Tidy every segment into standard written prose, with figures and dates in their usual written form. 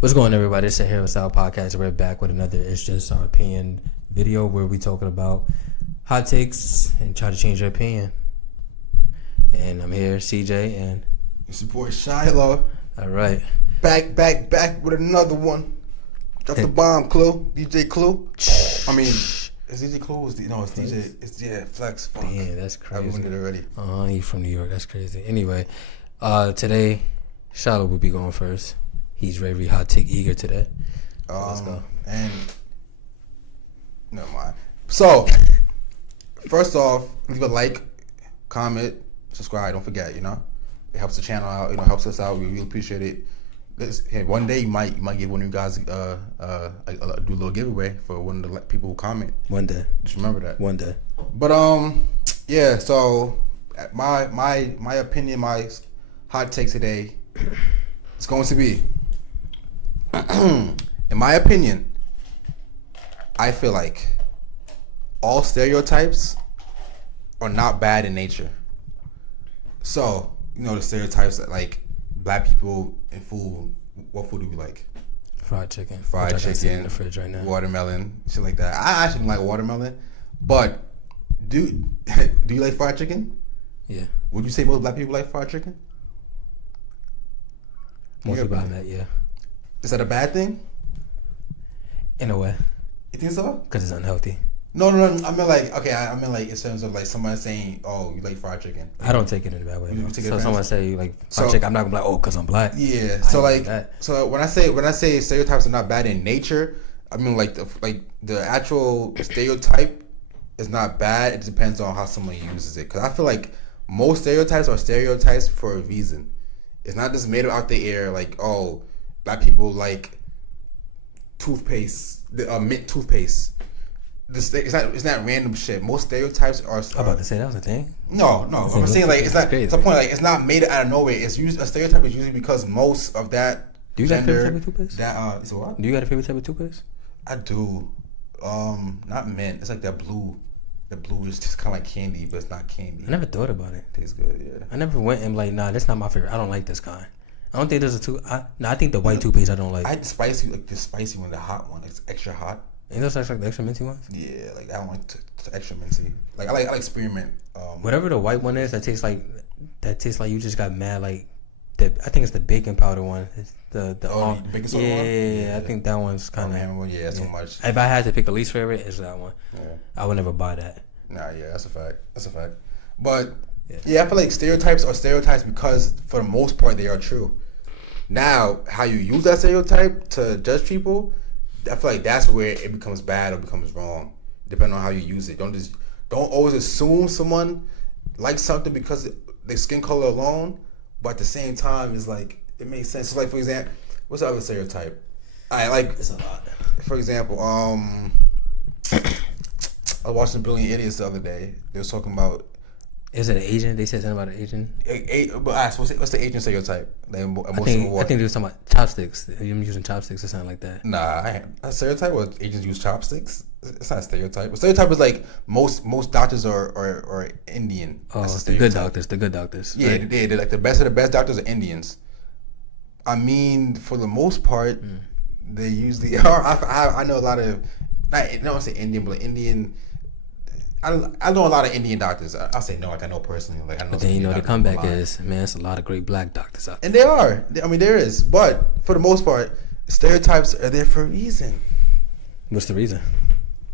What's going on, everybody? It's the Here With Our podcast. We're back with another It's Just Our Opinion video where we talking about hot takes and try to change your opinion. And I'm here, CJ, and it's your boy Shiloh. All right. Back with another one. Drop the bomb, Clue. DJ Clue. I mean, it's DJ Clue. It's DJ. It's Flex. Fuck. Damn, that's crazy. I ruined it already. He's from New York. That's crazy. Anyway, today, Shiloh will be going first. He's very hot take eager today. So let's go. And never mind. So, first off, leave a like, comment, subscribe. Don't forget. It helps the channel out. Helps us out. We really appreciate it. One day you might give one of you guys do a little giveaway for one of the people who comment. One day. Just remember that. One day. But yeah. So my opinion, my hot take today is going to be. In my opinion, I feel like all stereotypes are not bad in nature. So, the stereotypes that like black people in food, what food do we like? Fried chicken. Fried chicken in the fridge right now. Watermelon, shit like that. I actually don't like watermelon, but do you like fried chicken? Yeah. Would you say most black people like fried chicken? Most people like that, yeah. Is that a bad thing? In a way. You think so? Because it's unhealthy. No. I mean like in terms of like someone saying, "Oh, you like fried chicken." I don't take it in a bad way. You take it so someone say you like fried chicken, I'm not gonna be like, "Oh, because I'm black." Yeah. So when I say stereotypes are not bad in nature, I mean like the actual stereotype is not bad. It depends on how someone uses it. Because I feel like most stereotypes are stereotypes for a reason. It's not just made out the air like, oh, black people like toothpaste, mint toothpaste. It's not random shit. Most stereotypes are. I'm about to say that was a thing. No. I'm saying like it's not. It's the point. Like it's not made out of nowhere. It's a stereotype is usually because most of that. Do you got a favorite type of toothpaste? So what? Do you got a favorite type of toothpaste? I do. Not mint. It's like that blue. The blue is just kind of like candy, but it's not candy. I never thought about it. Tastes good, yeah. I never went and like, nah, that's not my favorite. I don't like this kind. I don't think there's I think the white toothpaste I don't like. I like the spicy one, the hot one. It's extra hot. Ain't those like the extra minty ones? Yeah, like I don't like the extra minty. Like I like spearmint. Whatever the white one is, that tastes like you just got mad like. I think it's the baking powder one. It's the baking soda one. Yeah, I think that one's kind of. Yeah, so much. If I had to pick a least favorite, it's that one. Yeah. I would never buy that. Nah, yeah, that's a fact. But yeah, I feel like stereotypes are stereotypes because for the most part they are true. Now, how you use that stereotype to judge people, I feel like that's where it becomes bad or becomes wrong, depending on how you use it. Don't always assume someone likes something because of their skin color alone, but at the same time, it's like it makes sense. So, like for example, what's the other stereotype? It's a lot. For example, I was watching Brilliant Idiots the other day. They was talking about. Is it an Asian? They said something about an Asian. But what's the Asian stereotype? I think they were talking about chopsticks. I'm using chopsticks or something like that. Nah, a stereotype where Asians use chopsticks. It's not a stereotype. A stereotype is like most doctors are Indian. Oh, the good doctors. Yeah, right? they're like the best of the best doctors are Indians. I mean, for the most part, they usually are. I know a lot of. I don't want to say Indian, but Indian. I know a lot of Indian doctors. I'll say no, like I know personally. Like I know. But then the comeback is, man, it's a lot of great black doctors out there. And they are. I mean, there is. But for the most part, stereotypes are there for a reason. What's the reason?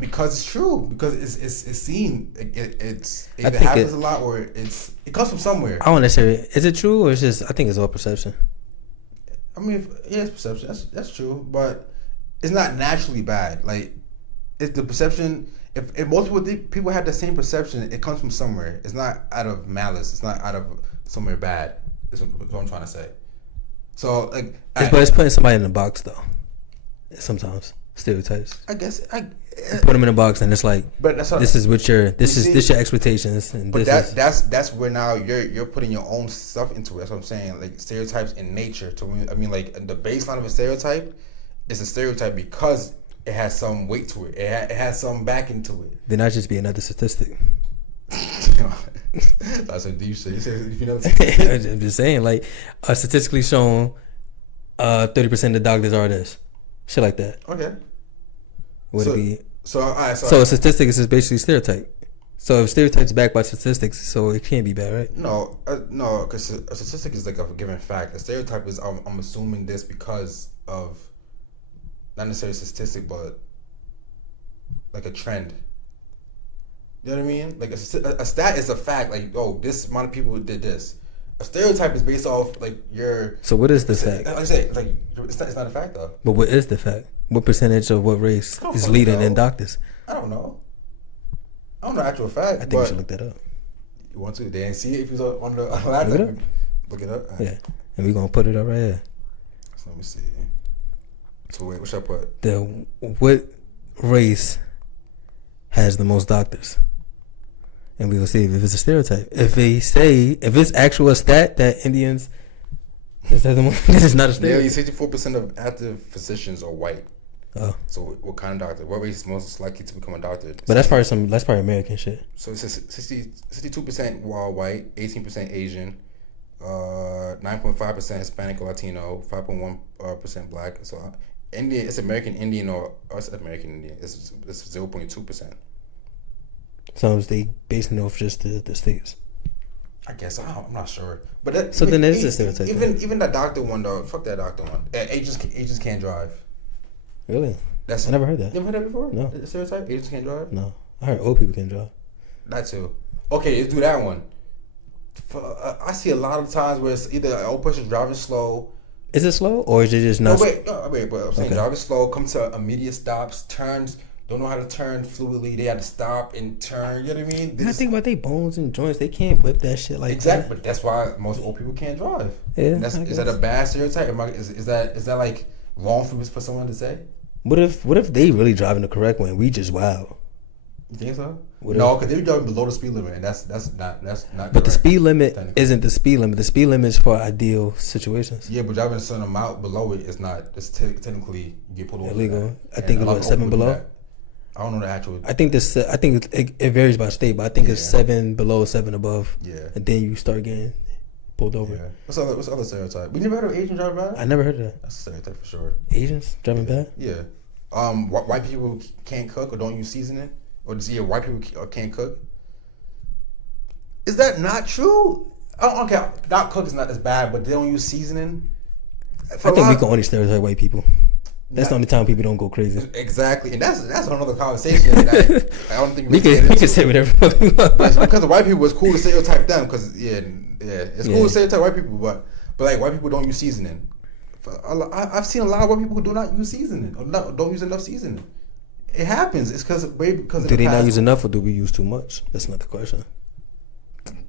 Because it's true. Because it's seen. It happens a lot, or it comes from somewhere. I want to say, is it true or it's just? I think it's all perception. I mean, it's perception. That's true, but it's not naturally bad. Like, it's the perception. If multiple people have the same perception, it comes from somewhere. It's not out of malice. It's not out of somewhere bad. Is what I'm trying to say. So like, but it's putting somebody in a box though. Sometimes stereotypes. I guess put them in a box and it's like, but this is your expectations. And but that's where now you're putting your own stuff into it. That's what I'm saying. Like stereotypes in nature. I mean, like the baseline of a stereotype is a stereotype because it has some weight to it. It has some backing to it. Then I just be another statistic. I said, do you say if you know? I'm just saying, like, statistically shown, 30% of the doctors are this. Shit like that. Okay. Would it be? So, all right. So a statistic is just basically stereotype. So if stereotypes backed by statistics, so it can't be bad, right? No, because a statistic is like a given fact. A stereotype is I'm assuming this because of not necessarily a statistic, but like a trend. You know what I mean? Like a stat is a fact. Like, oh, this amount of people did this. A stereotype is based off like your. So what is the fact? Like I say, like it's not a fact though. But what is the fact? What percentage of what race is leading in doctors? I don't know. I don't know the actual fact. I think you should look that up. You want to? They didn't see it if you was on the look it up. Look it up. Yeah, and we're gonna put it up right here. So let me see. So wait, what should I put? What race has the most doctors? And we will see if it's a stereotype. If it's actual a stat that Indians this is not a stereotype. Nearly 64% of active physicians are white. Oh. So what kind of doctor? What race is most likely to become a doctor? But that's probably American shit. So it says 62% white, 18% Asian, 9.5% Hispanic or Latino, 5.1% Black. So Indian, it's American Indian or it's American Indian. It's 0.2%. So they basing it off just the states. I guess I'm not sure, but that, so then it's a stereotype. Even that doctor one though. Fuck that doctor one. Asians can't drive. Really? I never heard that. Never heard that before? No. The stereotype? Asians can't drive? No. I heard old people can drive. That too. Okay, let's do that one. I see a lot of times where it's either an old person driving slow. Is it slow or is it just not? No, wait. But I'm saying driving slow, come to immediate stops, turns. Don't know how to turn fluidly. They had to stop and turn. You know what I mean? I think about their bones and joints. They can't whip that shit like exactly. But that's why most old people can't drive. Yeah. Is that a bad stereotype? Is that like wrong for someone to say? What if they really driving the correct way and we just wow? You think so? No, because they're driving below the speed limit, and that's not. But the speed limit isn't the speed limit. The speed limit is for ideal situations. Yeah, but driving a certain amount below it is not. It's technically you get pulled over. Illegal. I think it's 7 below. I don't know the actual. I think it varies by state, but I think it's 7 below, 7 above. Yeah. And then you start getting pulled over. Yeah. What's other stereotype? We never heard of Asian driving bad? I never heard of that. That's a stereotype for sure. Asians driving bad? Yeah. White people can't cook or don't use seasoning, or white people can't cook. Is that not true? Okay, not cook is not as bad, but they don't use seasoning. I think we can only stereotype white people. That's the only time people don't go crazy. Exactly, and that's another conversation. That I don't think we can say whatever. It's because the white people, it's cool to stereotype them. Because it's cool to stereotype white people, but like white people don't use seasoning. I've seen a lot of white people who do not use seasoning or don't use enough seasoning. It happens. It's because do they not use enough or do we use too much? That's not the question.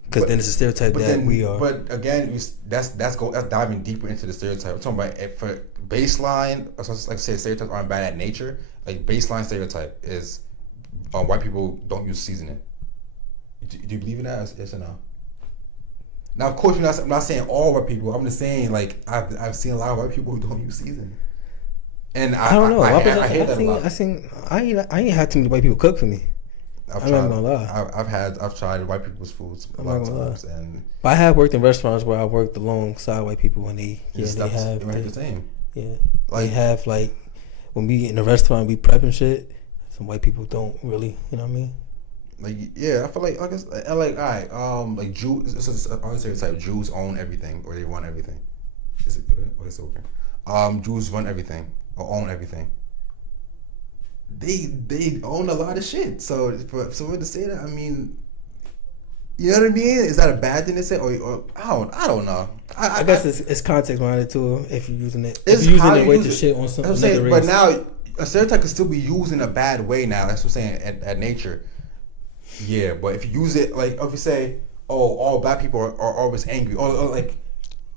Because then it's a stereotype that we are. But again, that's diving deeper into the stereotype. We're talking about for baseline. Like I say, stereotypes aren't bad at nature. Like baseline stereotype is white people don't use seasoning. Do you believe in that? Yes or no? Now, of course, I'm not saying all white people. I'm just saying like I've seen a lot of white people who don't use seasoning. And I don't know. I hear that a lot. I ain't had too many white people cook for me. I'm not gonna lie. I've tried white people's foods a lot of times, but I have worked in restaurants where I worked alongside white people and they have the same. Yeah, they have like when we in a restaurant we prep and shit. Some white people don't really, you know what I mean? Like I feel like all right, like Jews. This is an stereotype. Jews own everything or they run everything. Is it good? Oh, it's okay. Jews run everything or own everything. They own a lot of shit. So for someone to say that, I mean, you know what I mean? Is that a bad thing to say? Or I don't know. I guess it's context behind it too. If you're using it, way to shit on something. Saying, but now a stereotype can still be used in a bad way. Now that's what I'm saying at nature. Yeah, but if you use it like if you say, "Oh, all black people are always angry," or like,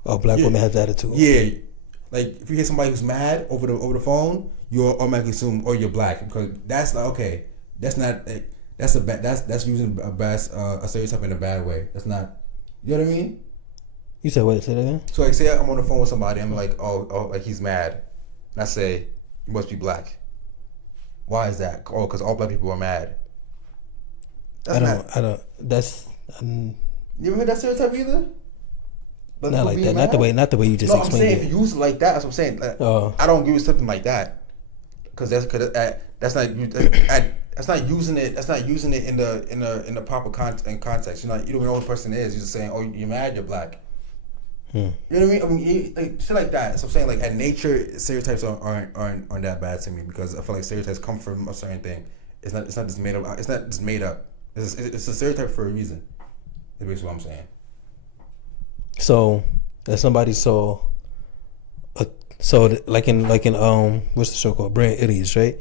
black women have that attitude. Yeah, like if you hear somebody who's mad over the phone, you'll automatically assume, "Oh, you're black," because that's like okay, that's not that's using a stereotype in a bad way. That's not, you know what I mean? You said what? Say that again. So like, say I'm on the phone with somebody, I'm like, oh, like he's mad, and I say, "You must be black." Why is that? Oh, because all black people are mad. I don't. You ever heard that stereotype either? But not like that. Not the way you just no, explained I'm saying it. if you use it like that, that's what I'm saying. Like, I don't agree with something like that because that's not using it. That's not using it in the proper context. You don't even know who the person is. You're just saying, oh, you're mad, you're black. You know what I mean? Like shit like that. So I'm saying, like, at nature, stereotypes aren't that bad to me because I feel like stereotypes come from a certain thing. It's not just made up. It's not just made up. It's a stereotype for a reason. That's basically what I'm saying. So, if somebody saw, like in what's the show called? Brand Idiots, right?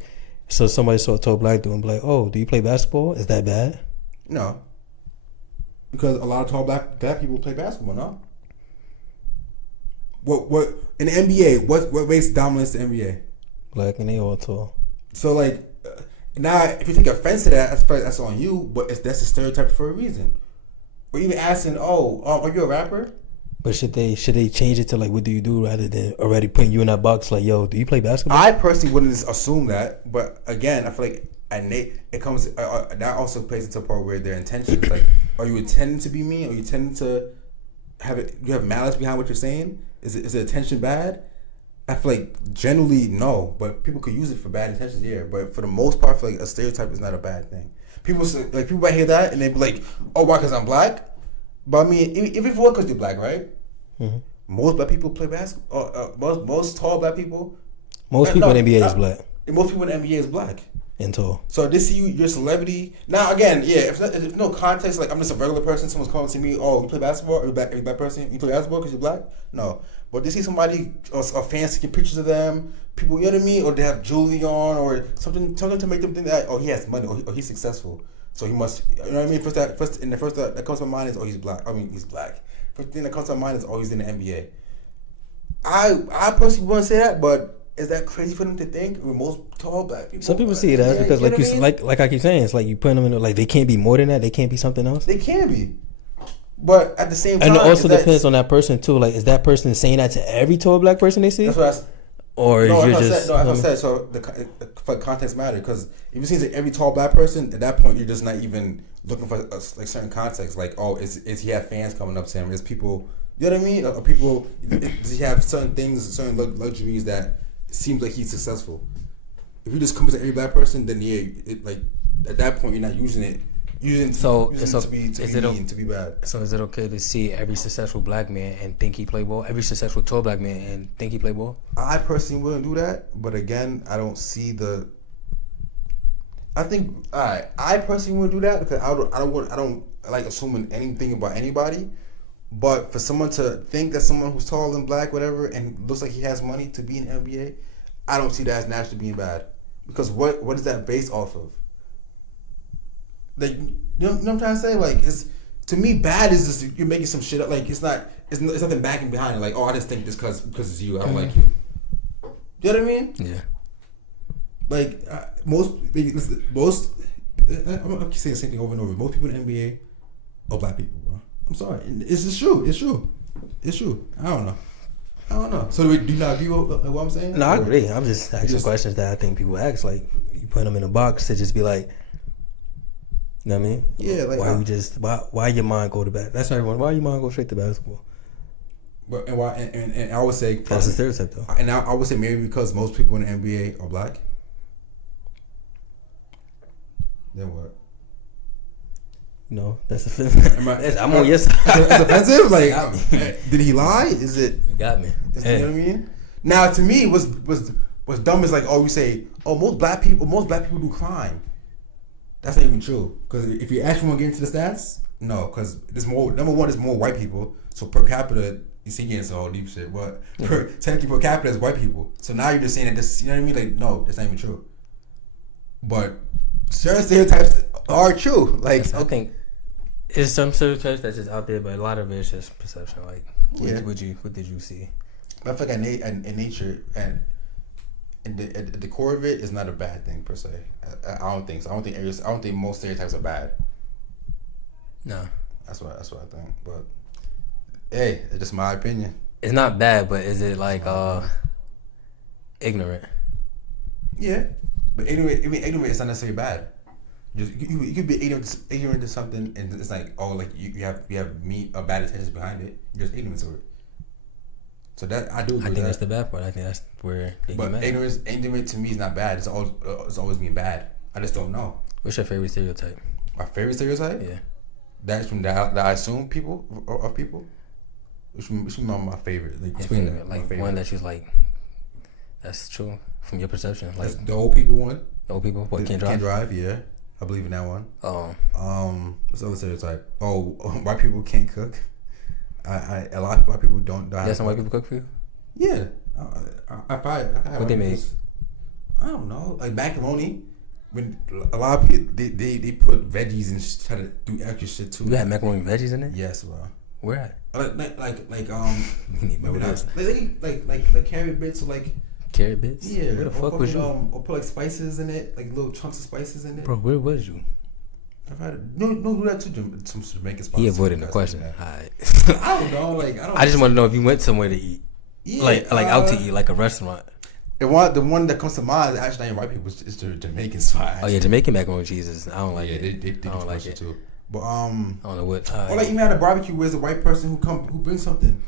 So somebody saw a tall black dude and be like, "Oh, do you play basketball? Is that bad?" No, because a lot of tall black people play basketball. No. What in the NBA? What race dominates the NBA? Black, and they all tall. So like now, if you take offense to that, that's on you. But that's a stereotype for a reason. Or even asking, are you a rapper? But should they change it to like, what do you do, rather than already putting you in that box like, yo, do you play basketball? I personally wouldn't assume that, but again, I feel like it comes that also plays into a part where their intentions. Like, are you intending to be mean? Are you intending to you have malice behind what you're saying? Is the intention bad? I feel like generally no, but people could use it for bad intentions. Yeah, but for the most part, I feel like a stereotype is not a bad thing. People might hear that and they be like, "Oh, why? Because I'm black." But I mean, even if it was because you're black, right? Mm-hmm. Most black people play basketball. Most tall black people. Most people in the NBA is black. And most people in the NBA is black. And tall. So they see you're a celebrity. Now again, yeah, if no context, like I'm just a regular person, someone's calling to me, "Oh, you play basketball? Are you a black person? You play basketball because you're black?" No. But they see somebody or fans taking pictures of them, people, you know what I mean? Or they have jewelry on or something to make them think that, oh, he has money or he's successful. So he must, you know what I mean? First that comes to my mind is, oh, he's black. I mean, he's black. First thing that comes to my mind is, oh, he's in the NBA. I personally wouldn't say that, but is that crazy for them to think? With most tall black people. Some people see it as because, like I keep saying, it's like you putting them in, like, they can't be more than that. They can't be something else. They can be. But at the same time, and it also depends on that person too. Like, is that person saying that to every tall black person they see? That's what I said. Or no, you're just... No, as I said, so for context matter, because if you see like every tall black person, at that point you're just not even looking for like certain context. Like, oh, is he have fans coming up to him? Is people, you know what I mean? Or people, does he have certain things, certain luxuries that seems like he's successful? If you just come to every black person, then yeah, like at that point you're not using it. To be bad. So is it okay to see every successful black man and think he play ball? Every successful tall black man and think he play ball? I personally wouldn't do that, but again, I don't see the. I think I personally wouldn't do that because I don't like assuming anything about anybody. But for someone to think that someone who's tall and black, whatever, and looks like he has money to be in the NBA, I don't see that as naturally being bad. Because what is that based off of? Like, you know what I'm trying to say? Like, it's, to me, bad is just you're making some shit up. Like, it's nothing backing behind it. Like, oh, I just think this because it's you. I don't like you. You know what I mean? Yeah. Like, most. I'm saying the same thing over and over. Most people in the NBA are black people, bro. I'm sorry. It's true. It's true. I don't know. So do you not agree with what I'm saying? No, I agree. I'm just asking questions that I think people ask. Like, you put them in a box to just be like, you know what I mean? Yeah, like why your mind go to basketball? That's everyone. Why your mind go straight to basketball? But and why? And I would say that's a stereotype, though. And I would say maybe because most people in the NBA are black. Then what? No, that's offensive. I'm on your side. It's offensive. Like, did he lie? Is it? You got me. You know what I mean? Now, to me, what's dumb is like, oh, we say, oh, most black people do crime. That's not even true. Because if you actually want to get into the stats, no. Because there's more. Number one, there's more white people. So per capita, you see, getting all deep shit. But technically, per capita is white people. So now you're just saying that this. You know what I mean? Like, no, that's not even true. But certain stereotypes are true. Like, I think it's some stereotypes that's just out there, but a lot of it is just perception. Like, what did you see? I feel like in nature and at the core of it is not a bad thing per se. I don't think so. I don't think most stereotypes are bad. No, that's what I think. But hey, it's just my opinion. It's not bad, but is it like ignorant? Yeah, but ignorant is not necessarily bad. Just you could be ignorant to something, and it's like, oh, like you have bad intentions behind it. You're just ignorant to it. So that I do. I think that's the bad part. I think that's where they get mad. Ignorant to me is not bad. It's always being bad. I just don't know. What's your favorite stereotype? My favorite stereotype? Yeah. That's from that I assume people of people. Which is my favorite. Like, like one that you's like, that's true from your perception. Like that's the old people one. The old people, what, can't drive? Can't drive, yeah. I believe in that one. What's the other stereotype? Oh, white people can't cook. A lot of white people don't. There's some white people cook for you. Yeah, what they make? I don't know, like macaroni. When a lot of people they put veggies and try to do extra shit too. You had macaroni and veggies in it? Yes, bro. Where at? Like carrot bits or like carrot bits. Yeah. Where the fuck was you? Or put like spices in it, like little chunks of spices in it. Bro, where was you? I've had no do that to some Jamaican spots. He avoided the question. Alright. I don't know. Like I just want to know if you went somewhere to eat. Yeah, like out to eat, like a restaurant. The one that comes to mind is actually not white people. Is the Jamaican spot. Oh yeah, Jamaican macaroni and cheese is. I don't like it. They I don't like it too. But I don't know what. Or like even at a barbecue, where's a white person who brings something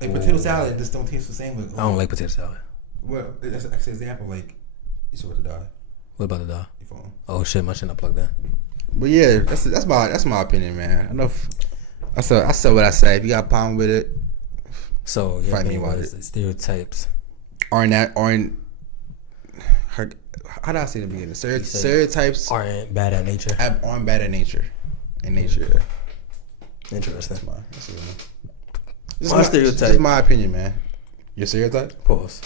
like potato salad just don't taste the same. Like, I don't like potato salad. Well, that's actually an example. Like you saw the dog. What about the dog? Your phone. Oh shit, my shit not plugged in. But yeah, that's my opinion, man. Enough. I said what I say. If you got a problem with it, so your fight me opinion about was it. Stereotypes aren't. How did I say in the beginning? Stereotypes aren't bad at nature. Aren't bad at nature. In nature, yeah. Interesting. This is my stereotype. This is my opinion, man. Your stereotype? Pause.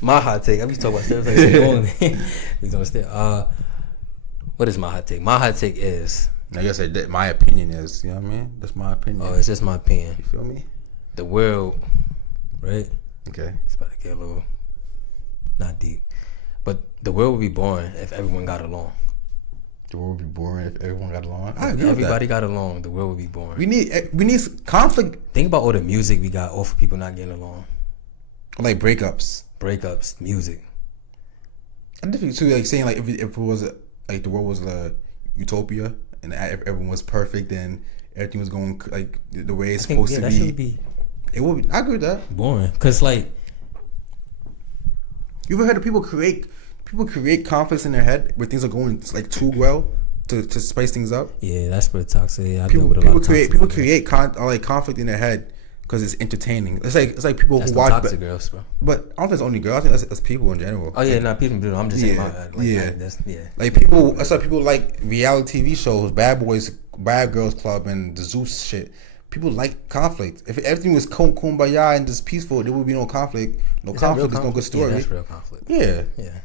My hot take. I be talking about stereotypes. We gonna stay. What is my hot take? My hot take is. I guess that my opinion is. You know what I mean? That's my opinion. Oh, it's just my opinion. You feel me? The world, right? Okay. It's about to get a little, not deep, but the world would be boring if everyone got along. The world would be boring if everyone got along. If everybody got along, the world would be boring. We need conflict. Think about all the music we got off of people not getting along. Like breakups, music. I definitely too like saying like if it was like the world was a utopia and everyone was perfect and everything was going like the way it's supposed to be. Should be. It would be. I agree with that. Boring, cause like you ever heard of people create conflicts in their head where things are going like too well to spice things up? Yeah, that's pretty toxic. Yeah, people create conflict in their head because it's entertaining. It's like people that's who watch toxic girls, bro. But I don't think it's only girls. I think that's people in general. Oh yeah, people do. I'm just saying. Like people. That's why people like reality TV shows, Bad Girls Club, and the Zeus shit. People like conflict. If everything was kumbaya and just peaceful, there would be no conflict. No conflict is no good story. Yeah, that's real conflict. Yeah. Yeah.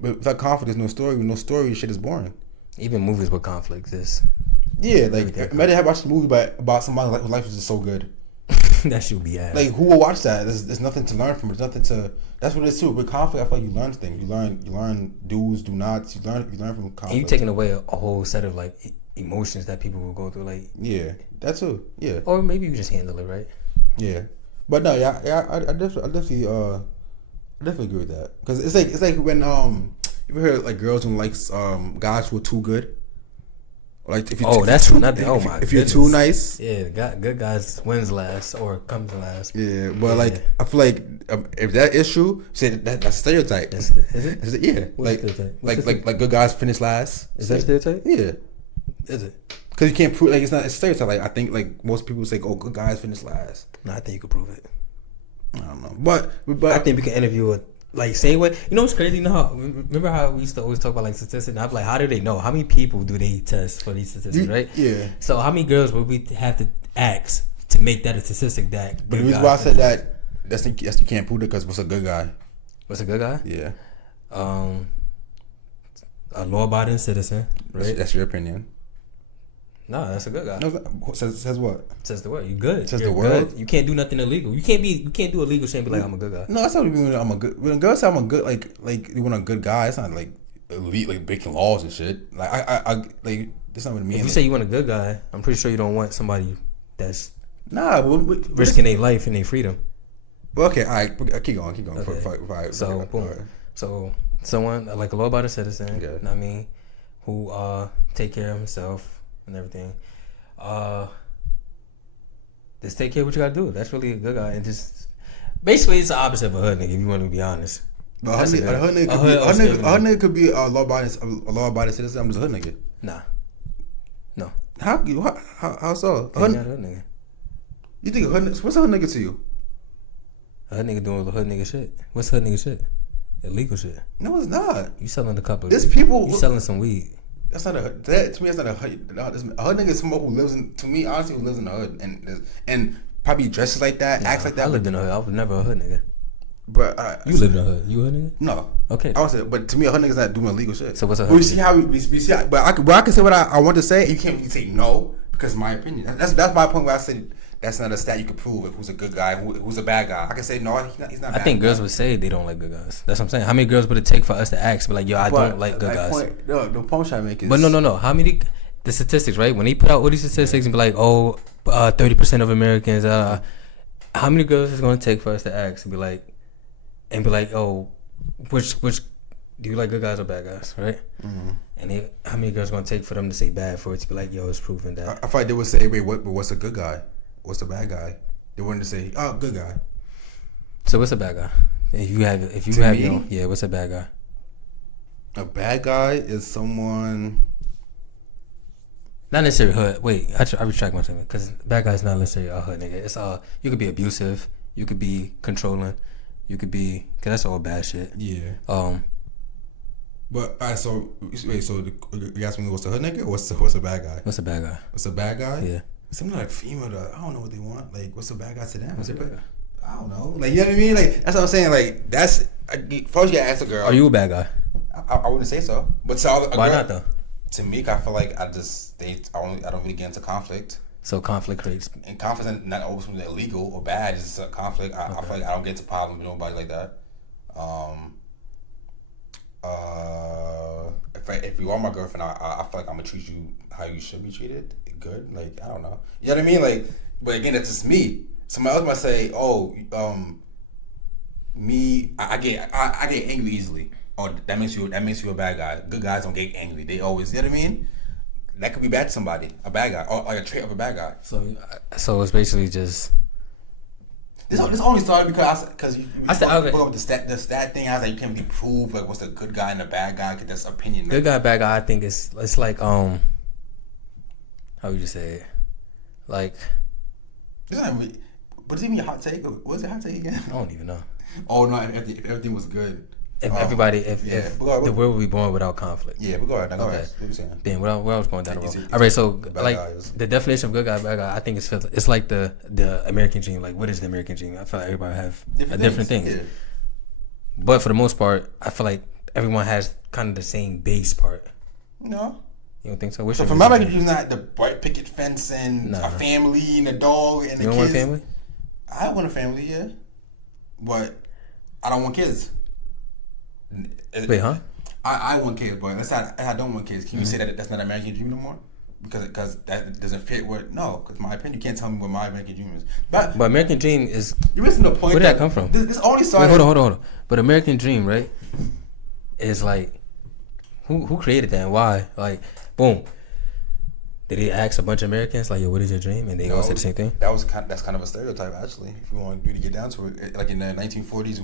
Without conflict, there's no story. With no story, shit is boring. Even movies with conflict is. Yeah, like imagine have watched a movie about somebody whose life is just so good. That should be ass. Like who will watch that? There's nothing to learn from it. There's nothing to. That's what it is too. With conflict, I feel like you learn things. You learn do's, do nots. You learn from conflict. And you taking away a whole set of like emotions that people will go through. Like yeah, that too. Yeah. Or maybe you just handle it right. Yeah, but no, I definitely agree with that because it's like when you ever heard like girls who likes guys who are too good. Like if you're if you're too nice, yeah, good guys wins last or comes last. Yeah, but like I feel like if that is true, say that's stereotype. Is it? Yeah, like good guys finish last. Is that stereotype? Yeah, is it? Because you can't prove it's not a stereotype. Like I think like most people say, oh, good guys finish last. No, I think you could prove it. I don't know, but I think we can interview it. Like same way, you know what's crazy? You know how remember how we used to always talk about like statistics? And I'm like, how do they know? How many people do they test for these statistics? Right? Yeah. So how many girls would we have to ask to make that a statistic? That but the reason why I said that's you can't prove it because what's a good guy? What's a good guy? Yeah. A law-abiding citizen. Right. That's your opinion. No, that's a good guy. No, says what? Says the word. You good. Says You're the word. Good. You can't do nothing illegal. You can't do illegal shit and be like I'm a good guy. No, that's not what you mean. I'm a good. When girls say I'm a good, like you want a good guy, it's not like elite, like breaking laws and shit. Like I like that's not what I mean. If you say you want a good guy, I'm pretty sure you don't want somebody that's risking their life and their freedom. Well, okay, all right, keep going. Okay. So boom. Right. So someone like a law-abiding citizen. Okay. You know what I mean, who take care of himself and everything. Just take care of what you gotta do. That's really a good guy. And just basically, it's the opposite of a hood nigga. If you want to be honest. But a hood nigga could be a law-abiding citizen. I'm just a hood nigga. Nah. No. How so? A hood nigga. You think what's a hood nigga to you? A hood nigga doing the hood nigga shit. What's hood nigga shit? Illegal shit. No, it's not. You selling a couple. There's people. You selling some weed. That's not to me. That's not a hood. No, a hood nigga is someone who lives in. To me, honestly, who lives in the hood and probably dresses like that, acts like that. I lived in the hood. I was never a hood nigga. But you lived in the hood. You a hood nigga? No. Okay. I would say, but to me, a hood nigga's not doing illegal shit. So what's a hood? But we see how we see. But I can say what I want to say. And you can't really say no because my opinion. That's my point where I said. That's not a stat you can prove who's a good guy, who's a bad guy. I can say no, he's not. I think girls would say they don't like good guys. That's what I'm saying. How many girls would it take for us to ask, but like, yo, I don't like good guys? The point I make is. But no. How many? The statistics, right? When he put out all these statistics and be like, 30% of Americans. How many girls is it going to take for us to ask and be like, which do you like good guys or bad guys, right? Mm-hmm. And how many girls going to take for them to say bad for it to be like, yo, it's proven that? I thought they would say, wait, what's a good guy? What's a bad guy? They wouldn't say, oh, good guy. So what's a bad guy? If you have what's a bad guy? A bad guy is someone. Not necessarily hood. Wait, I retract my statement because bad guy is not necessarily a hood nigga. It's you could be abusive, you could be controlling, you could be because that's all bad shit. Yeah. But so you ask me what's a hood nigga? Or what's a bad guy? What's a bad guy? What's a bad guy? Yeah. Something like female. I don't know what they want. Like, what's a bad guy to them? What's a bad guy? I don't know. Like, you know what I mean? Like, that's what I'm saying. Like, that's first you gotta ask a girl. Are you a bad guy? I wouldn't say so. But to why not though? To me, I feel like I don't really get into conflict. So conflict creates. And conflict is not always illegal or bad. It's just a conflict. I feel like I don't get into problems with nobody like that. If you are my girlfriend, I feel like I'm gonna treat you how you should be treated. Good, like I don't know. You know what I mean? Like, but again, that's just me. Somebody else might say, me, I get angry easily. Oh, that makes you a bad guy. Good guys don't get angry. They always, you know what I mean? That could be bad to somebody, a bad guy, or like a trait of a bad guy. So it's basically just. This only started because you the stat thing. I was like, you can't really prove like what's the good guy and the bad guy because that's opinion. Good guy, bad guy. I think it's like how would you say it? Like, it's not really, but is it even a hot take? What was it hot take again? I don't even know. Oh no! If everything was good. If the world would be born without conflict. Yeah, but go ahead. Go ahead. What you saying? Then what I was going down the road. All right, so like the definition of good guy, bad guy, I think it's like the American dream. Like, what is the American dream? I feel like everybody have different things. Yeah. But for the most part, I feel like everyone has kind of the same base part. No. You don't think so? So for my American dream, not the white picket fence and a family and a dog and the kids. You don't want a family? I want a family, yeah. But I don't want kids. Wait, huh? I want kids, but I don't want kids. Can you say that that's not an American dream no more? Because that doesn't fit what? No, because my opinion, you can't tell me what my American dream is. But American dream is. You're missing the point. Where did that come from? This only started. Wait, hold on. But American dream, right? Is like, who created that and why? Like, boom. Did he ask a bunch of Americans like, yo, what is your dream? And they all said the same thing. That's kind of a stereotype actually. If you want to get down to it, like in the 1940s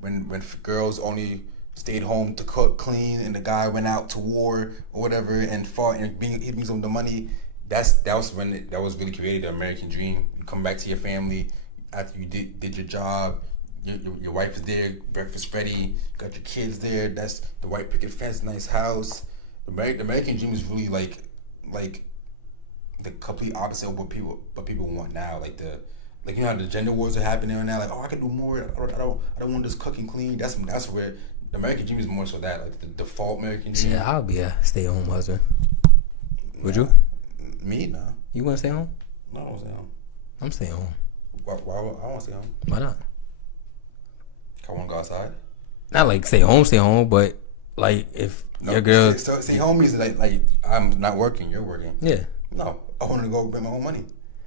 when girls only stayed home to cook, clean, and the guy went out to war or whatever and fought and he brings them the money. That was when that was really created the American dream. You come back to your family after you did your job. Your wife is there, breakfast ready. Got your kids there. That's the white picket fence, nice house. The American dream is really like the complete opposite of what people want now. Like you know how the gender wars are happening now. Like, I can do more. I don't want this cooking clean. That's where the American dream is more so that like the default American dream. Yeah, I'll be a stay-at-home husband. Would you? Me, no. You want to stay home? No, I don't stay home. I'm staying home. Why I want to stay home? Why not? I want to go outside. Not like stay home, but like if your girl. Stay home means like I'm not working. You're working. Yeah. No, I want to go make my own money.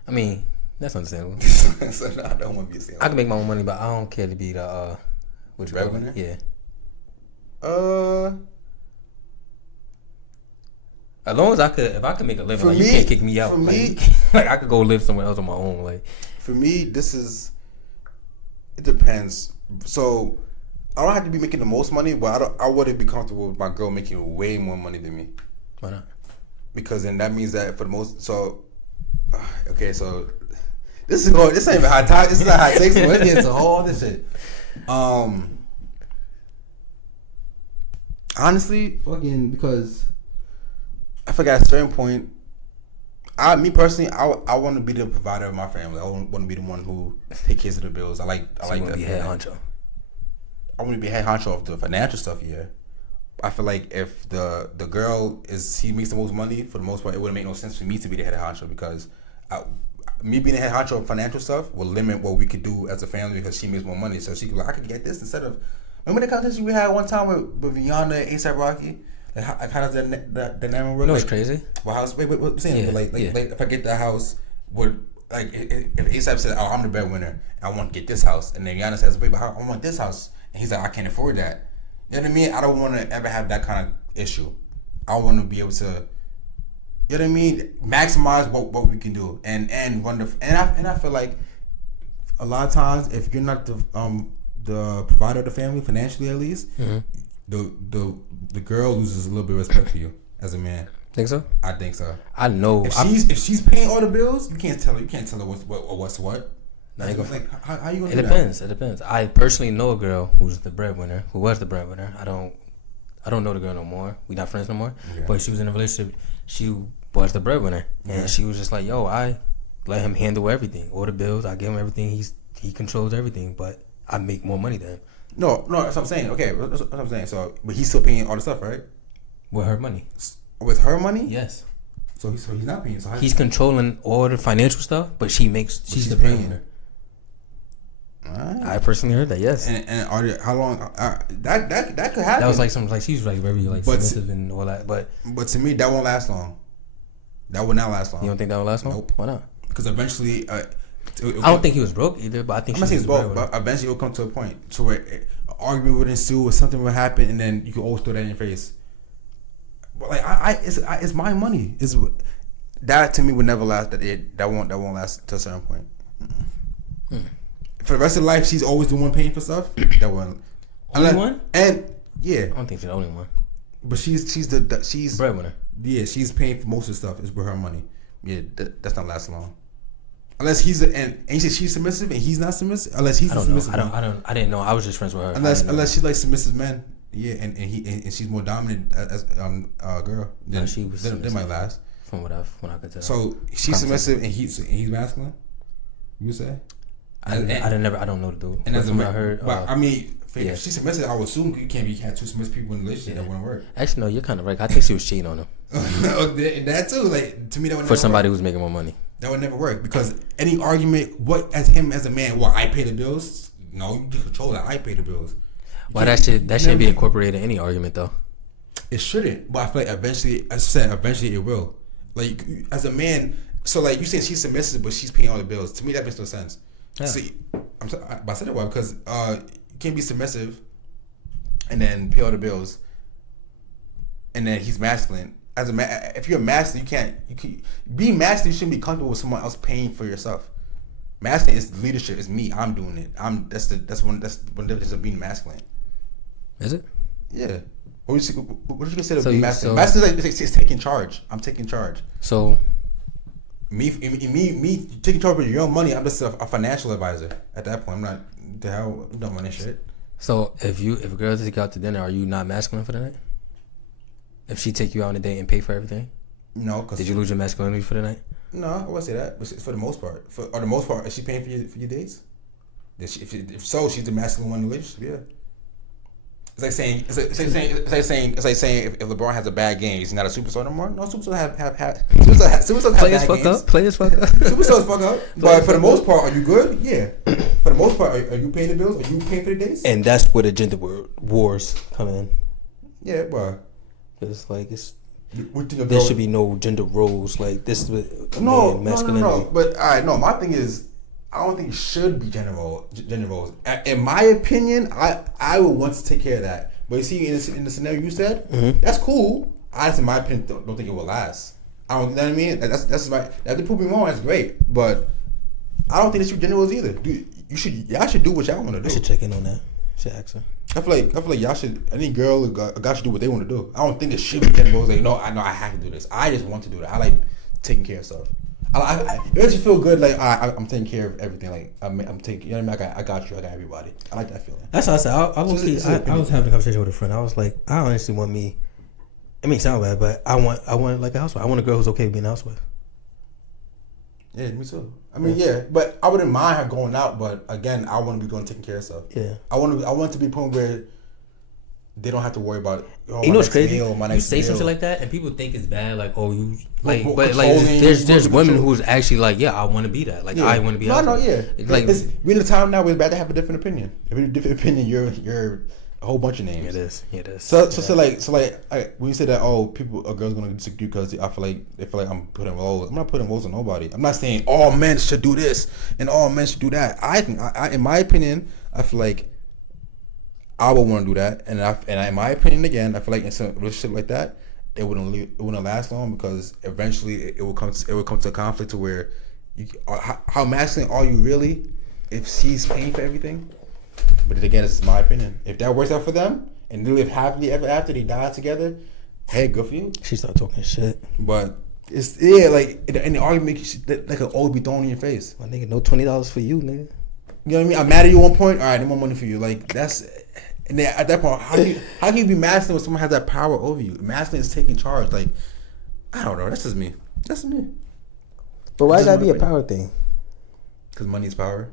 I mean, that's understandable. So no, I don't want to be a stay-at-home. I can make my own money, but I don't care to be the what you call it? Yeah. As long as if I could make a living, like, me, you can't kick me out. For me, like I could go live somewhere else on my own. Like for me, it depends. So I don't have to be making the most money, but I wouldn't be comfortable with my girl making way more money than me. Why not? Because then that means that for the most, so okay, so this ain't even hot talk. This is not hot takes. We're into all this shit. Honestly, fucking, because I forgot at a certain point. Me personally, I want to be the provider of my family. I want to be the one who take care of the bills. I like that. Be head honcho. I want to be head honcho of the financial stuff. Yeah, I feel like if the girl he makes the most money, for the most part, it wouldn't make no sense for me to be the head honcho, because me being the head honcho of financial stuff will limit what we could do as a family, because she makes more money. So she could be like, I could get this instead of. Remember the conversation we had one time with Rihanna and A$AP Rocky? Like how does that dynamic work? No, it's crazy. Well, what I'm saying, like if I get the house, if A$AP said, "Oh, I'm the breadwinner, I want to get this house," and then Rihanna says, "Wait, but I want this house," and he's like, "I can't afford that." You know what I mean? I don't want to ever have that kind of issue. I want to be able to, you know what I mean, maximize what we can do, and I feel like a lot of times if you're not the provider of the family, financially at least, the girl loses a little bit of respect for you as a man. Think so? I think so. I know. If she's paying all the bills, you can't tell her what's what. Like, how you gonna do that? It depends. I personally know a girl who was the breadwinner. I don't know the girl no more. We not friends no more. Okay. But she was in a relationship. She was the breadwinner, and she was just like, "Yo, I let him handle everything, all the bills. I give him everything. He controls everything, but I make more money than him." No, that's what I'm saying. Okay, that's what I'm saying. So, but he's still paying all the stuff, right? With her money. With her money? Yes. So he's not paying. So he's controlling all the financial stuff, but she's the breadwinner. Right. I personally heard that. Yes. And how long? That could happen. That was like something like she's like very like submissive and all that, but to me that won't last long. That would not last long. You don't think that will last long? Nope. Why not? Because eventually, I don't think he was broke either, but I think I'm not saying he's broke, but eventually it'll come to a point to where an argument would ensue or something would happen, and then you can always throw that in your face. But like it's my money. That to me would never last. That won't last to a certain point. For the rest of life, she's always the one paying for stuff. That one. Only one? And yeah, I don't think she's the only one. But she's breadwinner. Yeah, she's paying for most of the stuff. It's with her money. Yeah, that's not lasting long. Unless he's and you said she's submissive and he's not submissive. Unless he's submissive. I didn't know. I was just friends with her. Unless she likes submissive men. Yeah, and she's more dominant as girl. Then she was. Then might last. From what I could tell. So she's submissive and he's masculine. You would say. I don't know the dude. And as I heard, but I mean, if she's submissive, I would assume you can't have two submissive people in a relationship. That wouldn't work. Actually, no, you're kind of right. I think she was cheating on him. That too, like to me, that would for somebody who's making more money. That would never work because any argument, as a man, I pay the bills. No, you just control that. I pay the bills. Well, that shouldn't be incorporated in any argument though. It shouldn't, but I feel like eventually it will. Like as a man, so like you saying she's submissive, but she's paying all the bills. To me, that makes no sense. Yeah. See, I said it well because you can't be submissive and then pay all the bills, and then he's masculine. As a man, if you're a masculine, you can be masculine. You shouldn't be comfortable with someone else paying for yourself. Masculine is leadership. It's me. I'm doing it. That's one difference of being masculine. Is it? Yeah. What would you consider being masculine? Masculine is taking charge. I'm taking charge. So. Me taking charge of your own money. I'm just a financial advisor at that point. I'm not the hell. I'm done with this shit. So if a girl take you out to dinner, are you not masculine for the night? If she take you out on a date and pay for everything? No. Cause did you lose your masculinity for the night? No, I wouldn't say that. But for the most part, the most part, is she paying for your dates? If so, she's the masculine one in the relationship. Yeah. It's like saying if LeBron has a bad game, he's not a superstar no more. No, superstars have superstars players have fuck games. Up. Players fuck up. Superstars fuck up. But for the most part, are you good? Yeah. For the most part, are you paying the bills? Are you paying for the dates? And that's where the gender wars come in. Yeah, well, it's like there should be no gender roles like this. No. But my thing is, I don't think it should be gender roles. In my opinion, I would want to take care of that. But you see, in the scenario you said, that's cool. in my opinion, don't think it will last. I don't. You know what I mean? That's my. If they prove me wrong, that's great. But I don't think they should be generals either. Dude, y'all should do what y'all want to do. I should check in on that. Should ask her. I feel like y'all should. Any girl or guy should do what they want to do. I don't think it should be generals. Like, no, I know I have to do this. I just want to do that. I like taking care of stuff. It makes you feel good. Like I'm taking care of everything. Like I'm taking. You know what I mean? I got you. I got everybody. I like that feeling. That's what I said. I was having a conversation with a friend. I was like, I honestly want me. It may sound bad, but I want like a housewife. I want a girl who's okay with being a housewife. Yeah, me too. I mean, yeah, but I wouldn't mind her going out. But again, I want to be going taking care of stuff. Yeah, I want to be a point where they don't have to worry about it. Oh, you know what's crazy? You say something like that, and people think it's bad. Like, oh, you like, but like, there's women who's actually like, yeah, I want to be that. Like, yeah. I want to be. No, no, yeah. Like, we're in a time now where it's bad to have a different opinion. If you have a different opinion, you're a whole bunch of names. It is. So when you say that, oh, a girl's gonna disagree because they feel like I'm putting roles. I'm not putting roles on nobody. I'm not saying all men should do this and all men should do that. I think, in my opinion, I feel like I would want to do that, and in my opinion, again, I feel like in some relationship like that, it wouldn't last long because eventually it will come to a conflict to where how masculine are you really if she's paying for everything? But again, this is my opinion. If that works out for them and they live happily ever after, they die together, hey, good for you. She started talking shit. But it's like in the argument, that could always be thrown in your face. My nigga, no $20 for you, nigga. You know what I mean? I'm mad at you at one point. All right, no more money for you. Like that's. And then at that point, how can you be masculine when someone has that power over you? Masculine is taking charge. Like, I don't know. That's just me. But why gotta be a power thing? Because money is power.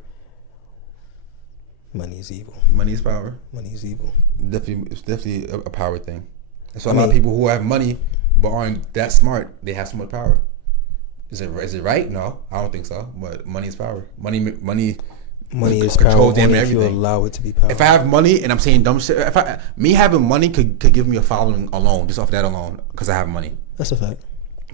Money is evil. Money is power. Money is evil. It's definitely a power thing. That's why a lot of people who have money but aren't that smart, they have so much power. Is it right? No, I don't think so. But money is power. Money is power only if you allow it to be power. If I have money and I'm saying dumb shit, me having money could give me a following alone, just off that alone, because I have money. That's a fact.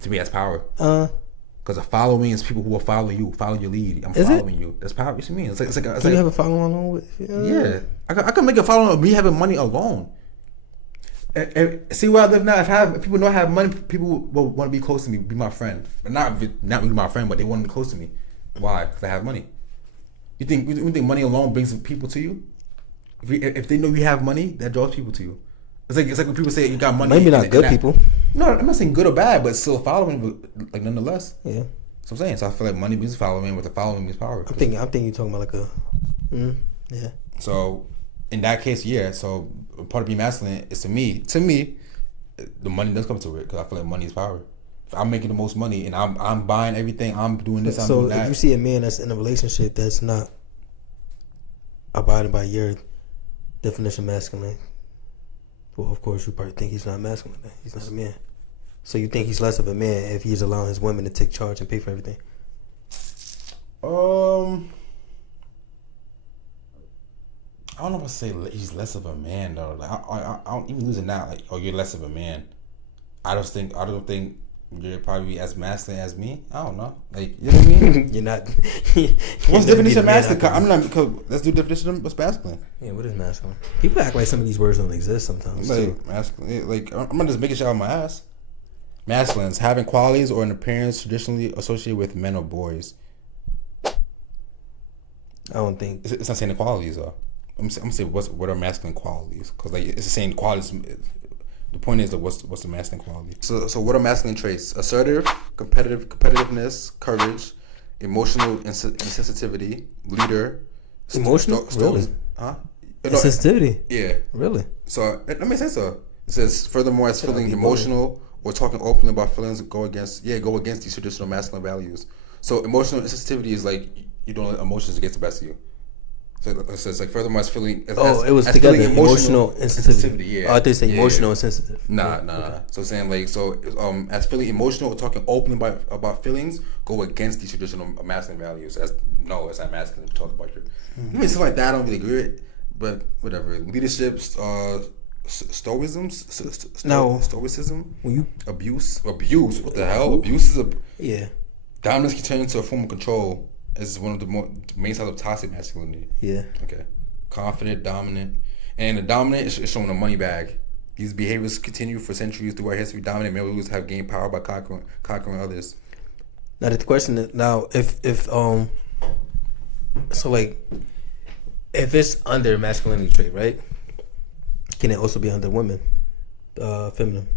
To me, that's power. Because a following is people who will follow you, follow your lead. I'm following you. That's power. What you mean? It's like you have a following alone with? Yeah, I can make a following of me having money alone. And see where I live now. If people know I have money, people will want to be close to me, be my friend. Not be my friend, but they want to be close to me. Why? Because I have money. You think money alone brings people to you? If they know you have money, that draws people to you. It's like when people say you got money. Maybe not good people. No, I'm not saying good or bad, but still following, like nonetheless. Yeah. So I'm saying. So I feel like money means following, but the following means power. I'm thinking you're talking about like a. Yeah. So, in that case, yeah. So part of being masculine is to me, the money does come to it because I feel like money is power. If I'm making the most money and I'm buying everything, I'm doing this, I'm doing that. So if you see a man that's in a relationship that's not abiding by your definition of masculine, well, of course, you probably think he's not masculine. He's not a man. So you think he's less of a man if he's allowing his women to take charge and pay for everything? I don't know if I say he's less of a man though. Like I don't even losing that. Like, oh, you're less of a man. I don't think you're probably as masculine as me. I don't know. Like, you know what I mean? You're not. What's the definition of masculine? I'm not. Because let's do the definition of what's masculine. Yeah, what is masculine? People act like some of these words don't exist sometimes. Like masculine. Like I'm gonna just make it shit out of my ass. Masculine is having qualities or an appearance traditionally associated with men or boys. I don't think it's not saying the qualities though. I'm saying what are masculine qualities? Because like it's the same qualities. The point is that what's the masculine quality? So what are masculine traits? Assertive, competitiveness, courage, emotional insensitivity, leader. Emotional? Really? Huh? Insensitivity? Yeah. Really? So that makes sense. So it says furthermore, as feeling emotional or talking openly about feelings go against these traditional masculine values. So emotional insensitivity is like you don't let emotions get the best of you. So it's like furthermore, as feeling. It was together. Emotional insensitivity. Yeah. Oh, I think they say emotional and sensitive. Nah. Okay. So saying like as feeling emotional or talking openly about feelings go against these traditional masculine values. It's not masculine to talk about your. I mean, something like that I don't really agree with, but whatever. Leadership, stoicism. Abuse. What the hell? Abuse is dominance can turn into a form of control. Is one of the main sides of toxic masculinity. Yeah. Okay. Confident, dominant, and the dominant is showing a money bag. These behaviors continue for centuries throughout history. Dominant male rulers have gained power by conquering others. Now the question is, now if so like if it's under masculinity trait, right? Can it also be under women, feminine?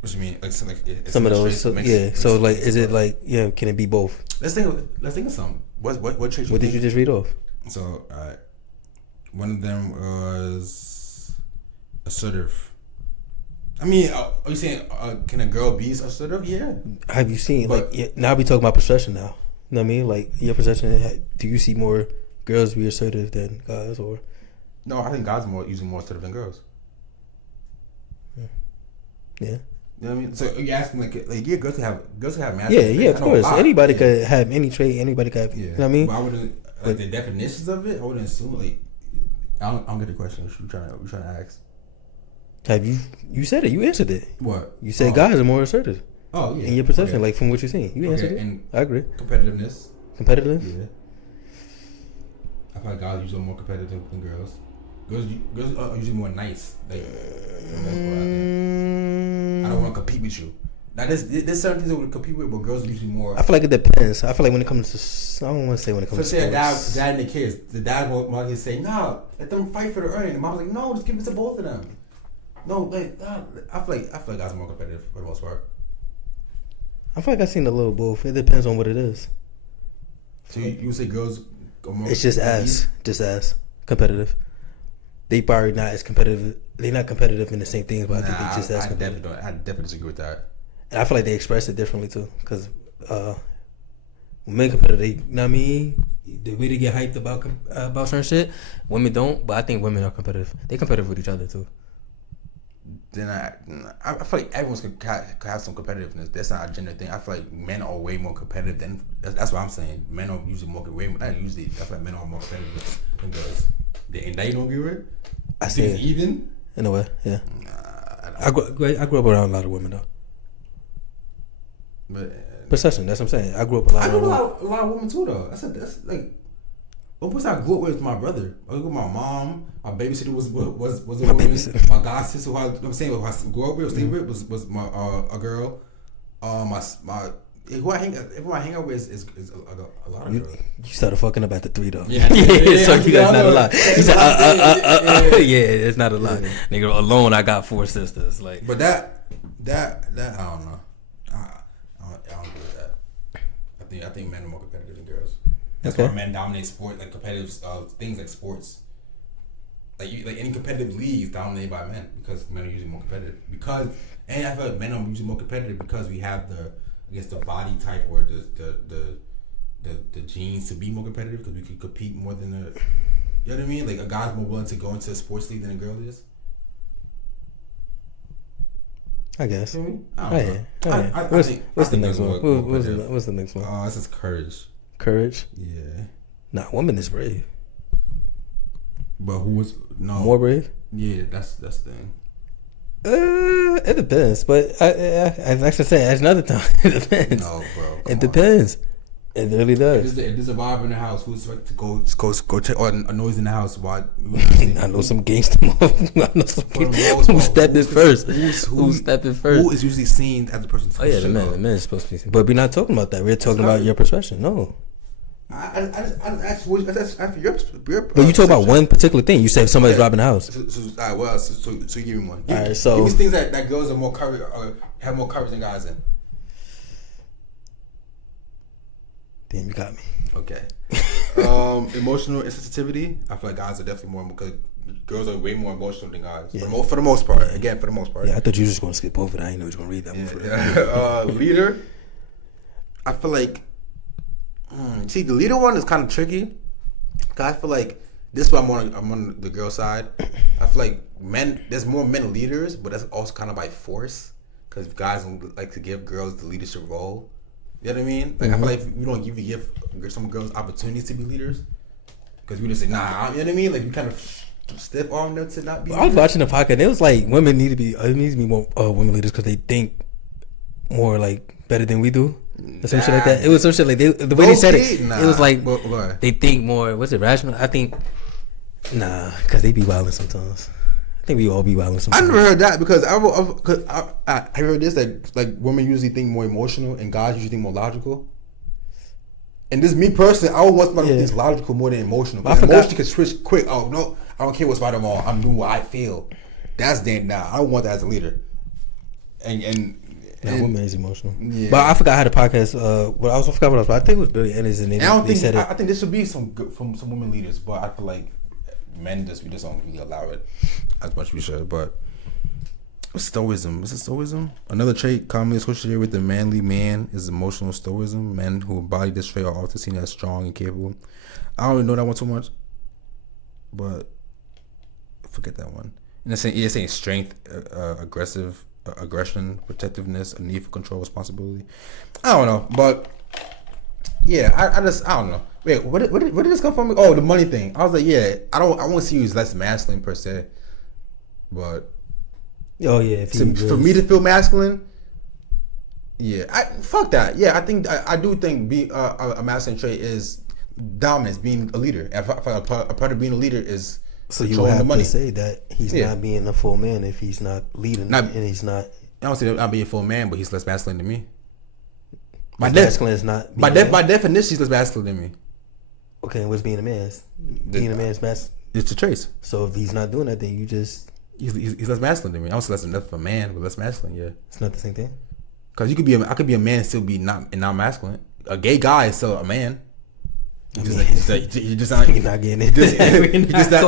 What you mean? Like some of those, So like, is it like Can it be both? Let's think of something. What traits? What did you just read off? So, one of them was assertive. I mean, are you saying can a girl be assertive? Yeah. Have you seen now we talking about perception now? You know what I mean? Like your perception. Do you see more girls be assertive than guys, or? No, I think guys usually more assertive than girls. Yeah. You know what I mean? So you're asking girls can have masculine. Yeah, of course. Anybody could have any trait. Anybody could have. You know what I mean? But I wouldn't the definitions of it. I wouldn't assume I don't get the question. What you trying to ask? Have you said it? You answered it. What? You said guys are more assertive. Oh yeah. In your perception, like from what you're seeing, you answered it. And I agree. Competitiveness. Yeah. I feel like guys are usually more competitive than girls. Girls are usually more nice. Like for the most part, I don't want to compete with you. Now there's certain things I would compete with, but girls are usually more. I feel like it depends. I feel like when it comes to, I don't want to say when it comes to say sports. a dad and the kids. The dad will say, "No, let them fight for the earning." The mom's like, "No, just give it to both of them." No, I feel like guys are more competitive for the most part. I feel like I've seen a little both. It depends on what it is. So you say girls are more. It's just as competitive. They probably not as competitive. They're not competitive in the same things, but I think they just as competitive. I definitely disagree with that. And I feel like they express it differently too, because men competitive, you know what I mean? The way they get hyped about certain shit, women don't. But I think women are competitive. They're competitive with each other too. Then I feel like everyone's could have some competitiveness. That's not a gender thing. I feel like men are way more competitive than. That's what I'm saying. Men are usually more not usually. I feel like men are more competitive than girls. And that you don't agree with? I say it's even in a way, yeah. I grew up around a lot of women though. But perception. That's what I'm saying. I grew up around a lot of women too though. That's like. One person I grew up with was my brother. I grew up with my mom. My babysitter was a woman. My god sister, who I'm saying, who I grew up with, stayed with, was my a girl. Everyone I hang out with is a lot of girls. You started fucking up at the 3 though. Yeah, so you guys not a lot. You said yeah, it's not a lot. Nigga, alone I got 4 sisters. Like, but that I don't know. I don't agree with that. I think men are more competitive than girls. That's why men dominate sport, like competitive things like sports. Like any competitive leagues dominated by men because men are usually more competitive. And I feel like men are usually more competitive because we have the body type or the genes to be more competitive because we can compete more than you know what I mean? Like a guy's more willing to go into a sports league than a girl is. I guess. You know what I mean? I don't know. What's the next one? What's the next one? This is courage. Courage? Yeah. Nah, woman is brave. But who was more brave? Yeah, that's the thing. It depends, but I like to say, as another time, it depends. No, bro. It depends. It really does. If there's a vibe in the house, who's right to go check, or a noise in the house? Why? I know some gangster. I know some who stepped in first. Who stepped in first? Who is usually seen as the person? Oh yeah, the man is supposed to be seen. But we're not talking about that. We're talking about your perception. No. I asked your but you talk about one particular thing. You said somebody's robbing the house. So give me one. All right, so give me things that girls are more courage or have more courage than guys in. Damn, you got me. Okay. Emotional insensitivity. I feel like guys are definitely more because girls are way more emotional than guys. Yeah. For the most part. Again, for the most part. Yeah, I thought you were just going to skip over that. I didn't know you were going to read that one. Leader. I feel like. See, the leader one is kind of tricky. Cause I feel like this is why I'm on the girl side. I feel like there's more men leaders, but that's also kind of by force. Cause guys don't like to give girls the leadership role. You know what I mean? Like I feel like we don't give some girls opportunities to be leaders. Cause we just say nah. You know what I mean? Like we kind of stiff arm them to not be. I was watching the podcast. And it was like women need to be. It needs to be more women leaders because they think more like better than we do. Or some shit like that. It was some shit like the way they said it. It was like they think more. Was it rational? I think because they be wilding sometimes. think we all be wilding I sometimes. never heard that because I heard this that like women usually think more emotional and guys usually think more logical. And this me personally, I would want somebody who thinks logical more than emotional. But emotion can switch quick. Oh no, I don't care what's right or wrong. I'm doing what I feel. That's damn. Nah, I don't want that as a leader. And women is emotional. Yeah. But I forgot how the podcast. I forgot what I was. I think it was Billy Ennis and I think this should be some good from some women leaders. But I feel like men we just don't really allow it as much as we should. But stoicism. Is it stoicism? Another trait commonly associated with the manly man is emotional stoicism. Men who embody this trait are often seen as strong and capable. I don't really know that one too much, but forget that one. And it's saying strength, aggression, protectiveness, a need for control, responsibility. I don't know, but yeah, I don't know. Wait, where did this come from? Oh, the money thing. I was like, yeah, I want to see you as less masculine per se, but oh yeah, for me to feel masculine, yeah, fuck that. Yeah, I do think a masculine trait is dominance, being a leader. A part of being a leader is so you would have to say that he's not being a full man if he's not leading and he's not. I don't say not being a full man, but he's less masculine than me. Masculine is not. By definition, he's less masculine than me. Okay, what's being a man? Being a man's masculine. It's a trace. So if he's not doing that, then you just. He's less masculine than me. I don't say less enough of a man, but less masculine. Yeah, it's not the same thing. Because I could be a man and still be not masculine. A gay guy is still a man. You're not getting it. Let's get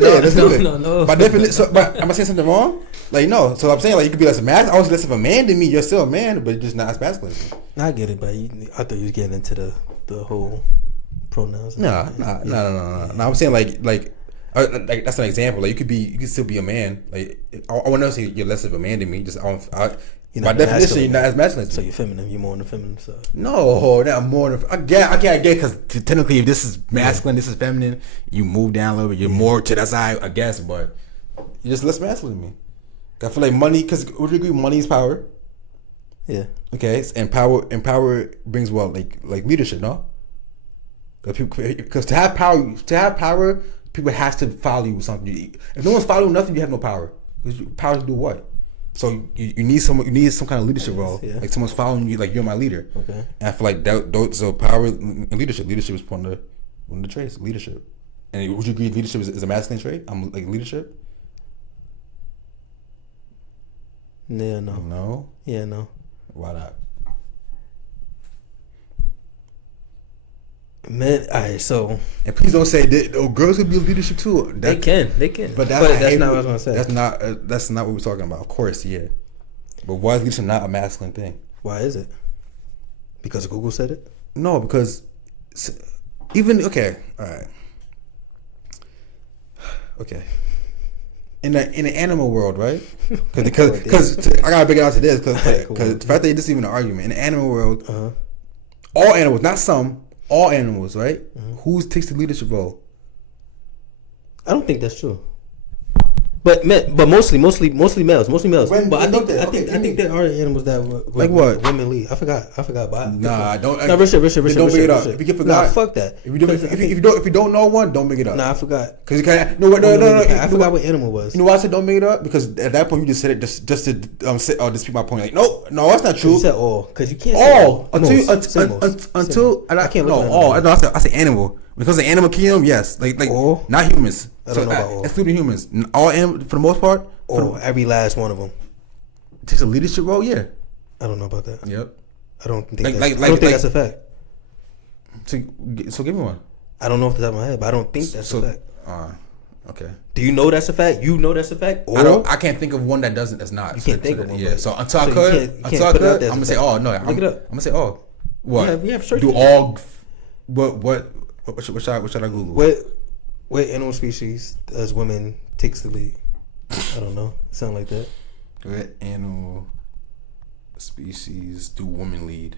there. Let's do it. No. By definition, am I saying something wrong? Like no. So I'm saying like you could be less masculine. I was less of a man than me. You're still a man, but you're just not as masculine. I get it, but I thought you was getting into the whole pronouns. No. I'm saying like that's an example. Like you could still be a man. Like I want to say you're less of a man than me. Just by definition, you're not as masculine. So you're feminine. You're more on the feminine side. No, not more. I can't get because technically, if this is masculine, this is feminine. You move down a little bit. You're more to that side, I guess. But you're just less masculine than me. I feel like money, because would you agree? Money is power. Yeah. Okay, and power brings what like leadership, no? Because to have power, people have to follow you with something. If no one's following nothing, you have no power. Because power to do what? So you need some kind of leadership role. Yeah. Like someone's following you, like you're my leader. Okay. And I feel like so power and leadership is one of the traits. Leadership. And would you agree leadership is a masculine trait? I'm like leadership. Yeah. No. No. Yeah. No. Why not? Man, alright, so and please don't say that girls could be leadership too. They can, but that's not what I was gonna say. That's not what we're talking about. Of course, yeah. But why is leadership not a masculine thing? Why is it? Because Google said it? No, because even all right, okay. In the animal world, right? Because I gotta bring it out to this because the fact that this is even an argument in the animal world, all animals, not some. All animals, right? Mm-hmm. Who takes the leadership role? I don't think that's true. But mostly males. But I think there are animals that like what women lead. I forgot. But nah, don't. Richard, don't make it up. If you forgot, fuck that. If you don't know one, don't make it up. Nah, I forgot. Because you can't. No. I forgot what animal was. You know why I said don't make it up? Because at that point you just said it just to dispute my point. Like no, that's not true. You said all because you can't say all until I can't look at all. No, I say animal. Because the animal kingdom, yes, like not humans. I don't know about all. Excluding humans, all animals for the most part. Every last one of them takes a leadership role. Yeah, I don't know about that. Yep, I don't think that's a fact. So give me one. I don't know off the top of my head, but I don't think that's a fact. Okay. Do you know that's a fact? You know that's a fact? I can't think of one that's not. You can't think of one. Yeah. So until I could, I'm gonna say all. No, I'm gonna say all. What? We have search. Do all? What should I Google? What animal species does women takes the lead? I don't know. Sound like that. What animal species do women lead?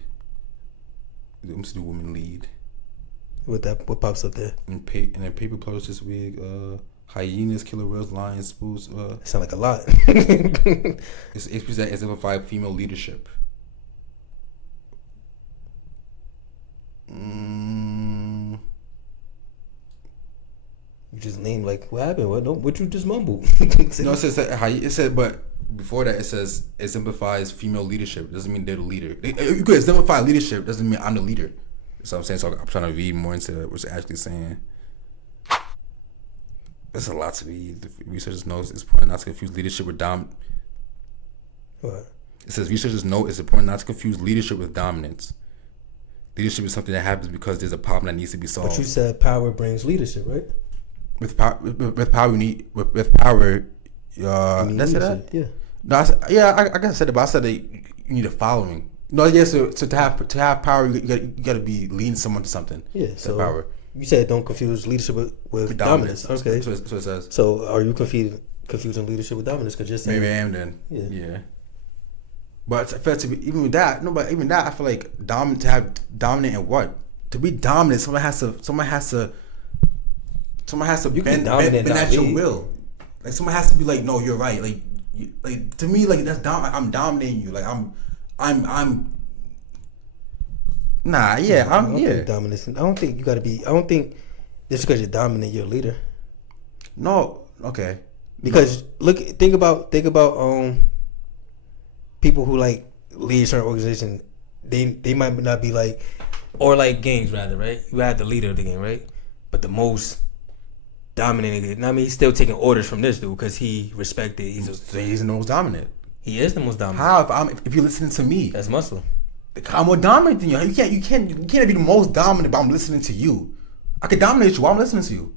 Do women lead? What pops up there? And then paper published this week. Hyenas, killer whales, lions, spoons. Sound like a lot. It's species that exemplify female leadership. You just named like what happened? What you just mumbled? No, it says it said, but before that it says it exemplifies female leadership. It doesn't mean they're the leader. You could exemplify leadership. Doesn't mean I'm the leader. That's what I'm saying. So I'm trying to read more into what's actually saying. There's a lot to read. The researchers know it's important not to confuse leadership with What? It says researchers know it's important not to confuse leadership with dominance. Leadership is something that happens because there's a problem that needs to be solved. But you said power brings leadership, right? With power, we need with power. Did I say that? Yeah. No, I guess I said it, but I said that you need a following. No, yes. So to have power, you got to be leading someone to something. Yeah. So power. You said don't confuse leadership with dominance. Okay. That's what it says. So are you confusing leadership with dominance? Because you're saying maybe I am then. Yeah. But I feel to be even that. No, but even that, I feel like to have dominant in what? To be dominant, someone has to bend at your will. Like someone has to be like, no, you're right. Like to me, like that's I'm dominating you. Like I'm. Nah, yeah, I don't think dominance. I don't think you got to be. I don't think just because you're dominant, you're a leader. No, okay. Because think about people who like lead certain organizations. They might not be like, or like gangs rather, right? You have the leader of the gang, right? But the most dominating. I mean, he's still taking orders from this dude because he respected. He's the most dominant. He is the most dominant. How if you're listening to me? That's muscle. I'm more dominant than you. You can't be the most dominant, but I'm listening to you. I can dominate you while I'm listening to you.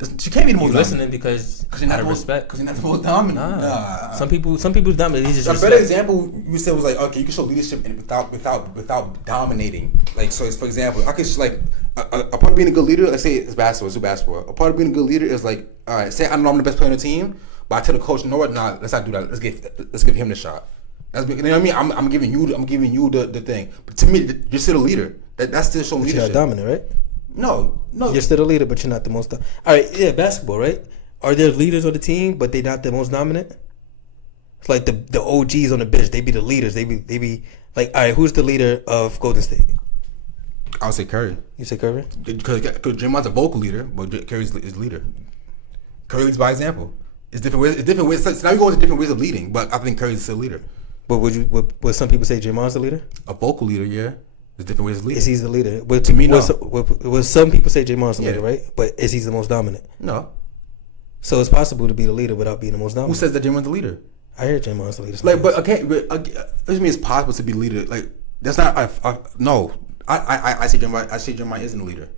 You can't be the most listening because you're not respect. Because you're not the most dominant. Nah. Some people's dominant. A better example you said was like, okay, you can show leadership without dominating. Like, so for example, I could like a part of being a good leader. Let's say it's basketball. It's basketball. A part of being a good leader is like, all right, say I know I'm the best player on the team, but I tell the coach, you know what? Nah, let's not do that. Let's give him the shot. That's, you know what I mean? I'm giving you the thing. But to me, you're still a leader. That's still showing leadership. You're not dominant, right? No. You're still a leader, but you're not the most. All right, yeah, basketball, right? Are there leaders on the team, but they're not the most dominant? It's like the OGs on the bench. They be the leaders. They be like, all right, who's the leader of Golden State? I would say Curry. You say Curry? Because Draymond's a vocal leader, but Curry's is leader. Curry leads by example. It's different ways. It's different ways. So now we go into different ways of leading, but I think Curry's still a leader. But would some people say Draymond's the leader? A vocal leader, yeah. There's different ways of leading. Is he the leader? But to me, no. Would some people say Draymond's the leader, right? But is he the most dominant? No. So it's possible to be the leader without being the most dominant. Who says that Draymond's the leader? I hear Draymond's the leader. Like, but okay, doesn't mean it's possible to be the leader. Like, that's not. No. I say Draymond. I say Draymond isn't the leader.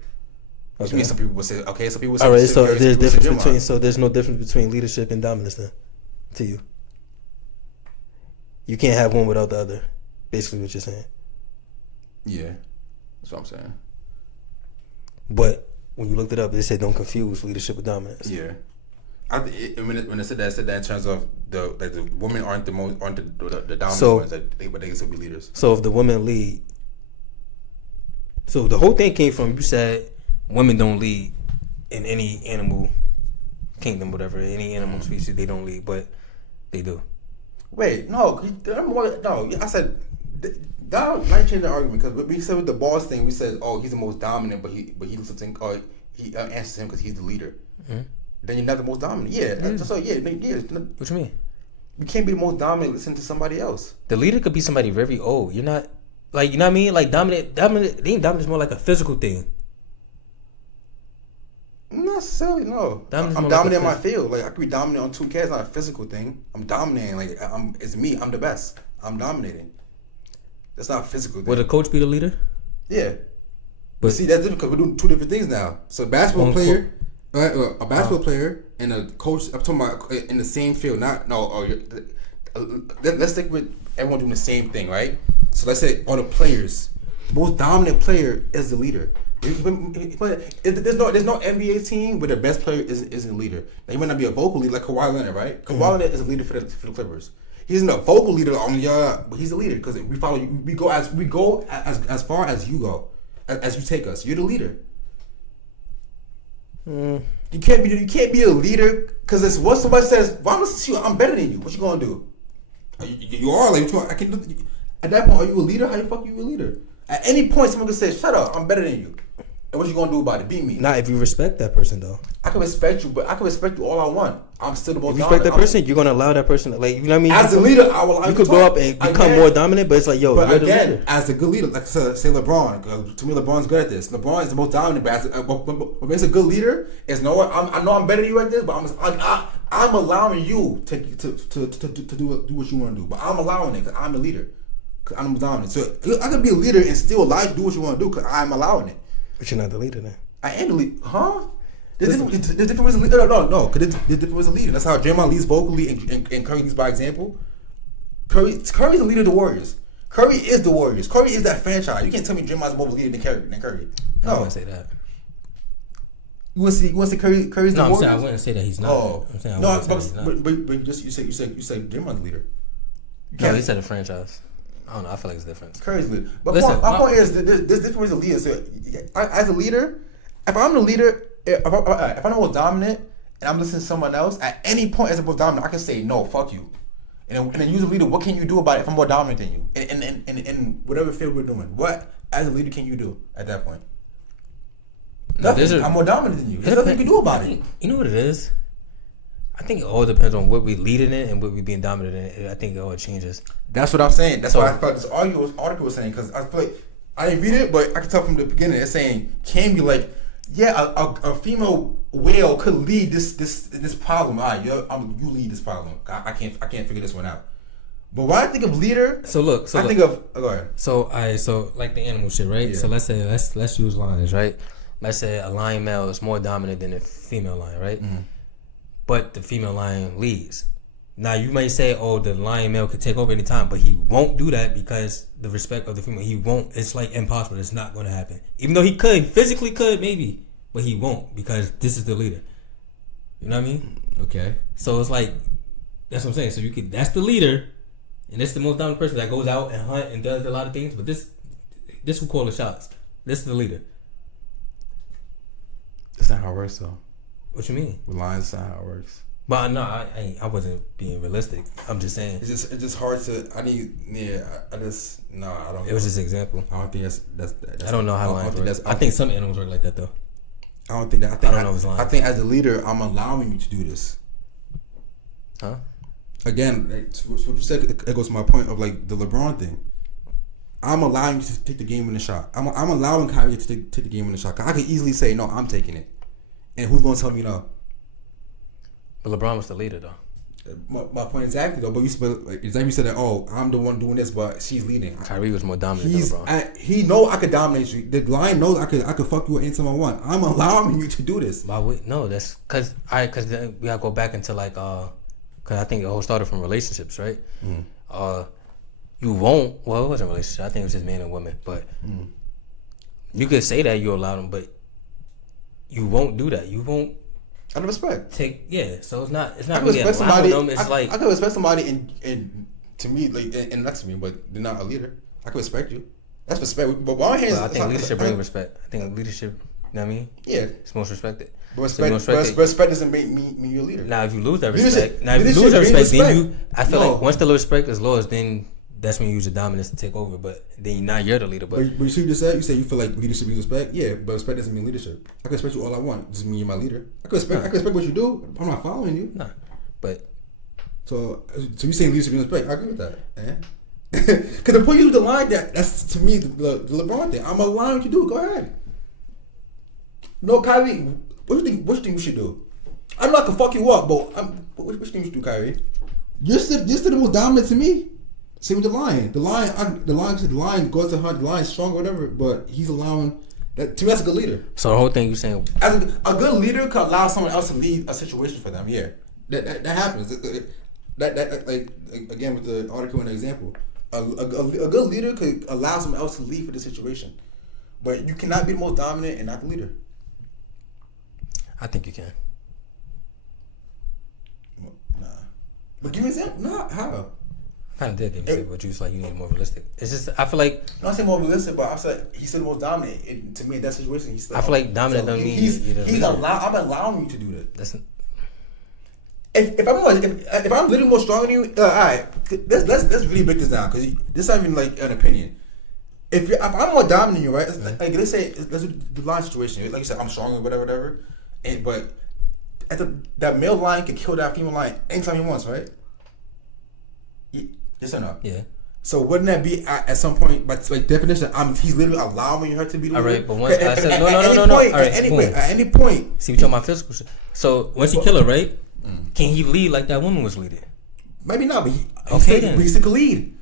Which means some people would say, okay, some people would say. All right, so there's difference between. So there's no difference between leadership and dominance then, to you. You can't have one without the other. Basically, what you're saying. Yeah, that's what I'm saying. But when you looked it up, it said don't confuse leadership with dominance. Yeah, when it said that in terms of the women aren't the dominant ones, but they can still be leaders. So if the women lead, so the whole thing came from you said women don't lead in any animal kingdom, whatever, any animal species they don't lead, but they do. Wait, no, I said that might change the argument because we said with the boss thing, we said, oh, he's the most dominant, but he looks at him, he answers him because he's the leader. Mm-hmm. Then you're not the most dominant. Yeah. So yeah. What you mean? You can't be the most dominant. Listen to somebody else. The leader could be somebody very old. You're not like, you know what I mean? Like dominant. Dominant is more like a physical thing. Not necessarily, no. I'm dominant in my field. Like I could be dominant on 2K. It's not a physical thing. I'm dominating. Like it's me. I'm the best. I'm dominating. That's not a physical thing. Would a coach be the leader? Yeah. But see, that's different because we're doing two different things now. So a basketball player and a coach. I'm talking about in the same field. Let's stick with everyone doing the same thing, right? So let's say all the players. Most dominant player is the leader. There's no NBA team where the best player isn't a leader. Now, he might not be a vocal leader like Kawhi Leonard, right? Kawhi Leonard is a leader for the Clippers. He's not a vocal leader on the yard, but he's a leader because we follow you. We go as far as you go, as you take us. You're the leader. You can't be a leader because it's what somebody says. Well, I'm listening to you. I'm better than you. What you gonna do? You are like I can. At that point, are you a leader? How the fuck are you a leader? At any point, someone can say, "Shut up! I'm better than you." And what you gonna do about it? Beat me. Not if you respect that person though. I can respect you, but I can respect you all I want. I'm still the most dominant. Respect that person, you're gonna allow that person to, like, you know what I mean? As a leader, I will allow you could grow up and become more dominant, but it's like, yo, but you're again, the leader. as a good leader, like say LeBron, to me LeBron's good at this. LeBron is the most dominant, but what makes a good leader is I know I'm better than you at this, but I'm allowing you to do what you want to do. But I'm allowing it because I'm the leader. Because I'm dominant. So I could be a leader and still allow you to do what you want to do because I'm allowing it. But you're not the leader then. I am the leader. Huh? There's different ways of leader. No. Because there's different ways of leading. That's how Draymond leads vocally and Curry leads by example. Curry's the leader of the Warriors. Curry is the Warriors. Curry is that franchise. You can't tell me Draymond's more of a leader than Curry. No. I wouldn't say that. You want to see Curry's the Warriors? I wouldn't say that he's not. Oh. I'm saying But just you say Draymond's the leader. No, he said a franchise. I don't know. I feel like it's different. Curry's leader. But my point is there's different ways of leading. So as a leader, if I'm the leader, if I'm the most dominant and I'm listening to someone else, at any point as the most dominant, I can say no, fuck you. And then you as a leader, what can you do about it if I'm more dominant than you? In whatever field we're doing, what as a leader can you do at that point? Nothing. I'm more dominant than you. There's nothing you can do about it. You know what it is? I think it all depends on what we leading in and what we being dominant in. I think it all changes. That's what I'm saying. That's why I felt this article was saying, because I feel like I didn't read it, but I can tell from the beginning it's saying can be like, yeah, a female whale could lead this problem. All right, you lead this problem. I can't figure this one out. But when I think of leader, think of go ahead. So like the animal shit, right? Yeah. So let's say let's use lions, right? Let's say a lion male is more dominant than a female lion, right? Mm-hmm. But the female lion leads. Now you may say, oh, the lion male could take over any time, but he won't do that because the respect of the female. He won't. It's like impossible. It's not going to happen. Even though he physically could, maybe, but he won't because this is the leader. You know what I mean? Okay. So it's like that's what I'm saying. So that's the leader, and it's the most dominant person that goes out and hunt and does a lot of things. But this will call the shots. This is the leader. That's not how it works, though. What you mean? With lions, that's not how it works. But no, I wasn't being realistic. I'm just saying. It's just hard to. I don't. It was just an example. I don't think that's I don't know how lions work. I think some animals work like that though. I don't think that. I don't know if it's lions. I think as a leader, I'm allowing you to do this. Huh? Again, what you said, it goes to my point of like the LeBron thing. I'm allowing you to take the game in the shot. I'm allowing Kyrie to take the game in the shot. 'Cause I could easily say no, I'm taking it, and who's going to tell me no? But LeBron was the leader, though. My point exactly, though. But you said that. Oh, I'm the one doing this, but she's leading. Kyrie was more dominant than LeBron. He knows I could dominate you. The lion knows I could fuck you anytime I want. I'm allowing you to do this. No, that's because then we gotta go back into like because I think it all started from relationships, right? Mm. You won't. Well, it wasn't a relationship. I think it was just man and woman. But you could say that you allowed them, but you won't do that. You won't. Out of respect. So it's not really allowing them. It's like I could respect somebody and to me, like, and not to me, but they're not a leader. I can respect you. That's respect. But one hand, I think leadership brings respect. I think leadership, you know what I mean? Yeah. It's most respected. But respect doesn't make me your leader. Now, if you lose that respect, then I feel like once the respect is lost, then that's when you use your dominance to take over. But then now you're the leader. But you see what you said? You say you feel like leadership is respect. Yeah, but respect doesn't mean leadership. I can respect you all I want. It doesn't mean you're my leader. I can respect what you do. I'm not following you. Nah, but so you saying leadership is respect? I agree with that. Because the point you use the line that's to me the LeBron thing. I'm allowing you to do it. Go ahead. No, Kyrie. What you think we should do? I'm not gonna fuck you up, but what you think we should do, Kyrie? You're still the most dominant to me. Same with the lion. The lion goes to hunt. The lion's strong or whatever, but he's allowing that. To me, that's a good leader. So the whole thing you saying, as a good leader could allow someone else to lead a situation for them. Yeah, that happens. That like again with the article and the example, a good leader could allow someone else to lead for the situation, but you cannot be the most dominant and not the leader. I think you can. Nah, but give me an example. Nah, how? I kind of did give you but you was like you need more realistic. It's just I feel like I'm not saying more realistic, but I'm saying he's still the most dominant. To me, in that situation, he's still. I feel like dominant doesn't mean I'm allowing you to do that. If I'm literally more strong than you, all right. Let's really break this down because this is not even like an opinion. if I'm more dominant than you, right? Like let's say let's do the lion situation. Like you said, I'm stronger, whatever. But that male lion can kill that female lion anytime he wants, right? Yes or no? Yeah. So wouldn't that be at some point, by definition, he's literally allowing her to be the leader? All right, but once I said no. All right, at any point. See, we talking about physical shit. So once you kill her, right? Can he lead like that woman was leading? Maybe not, but he still could lead.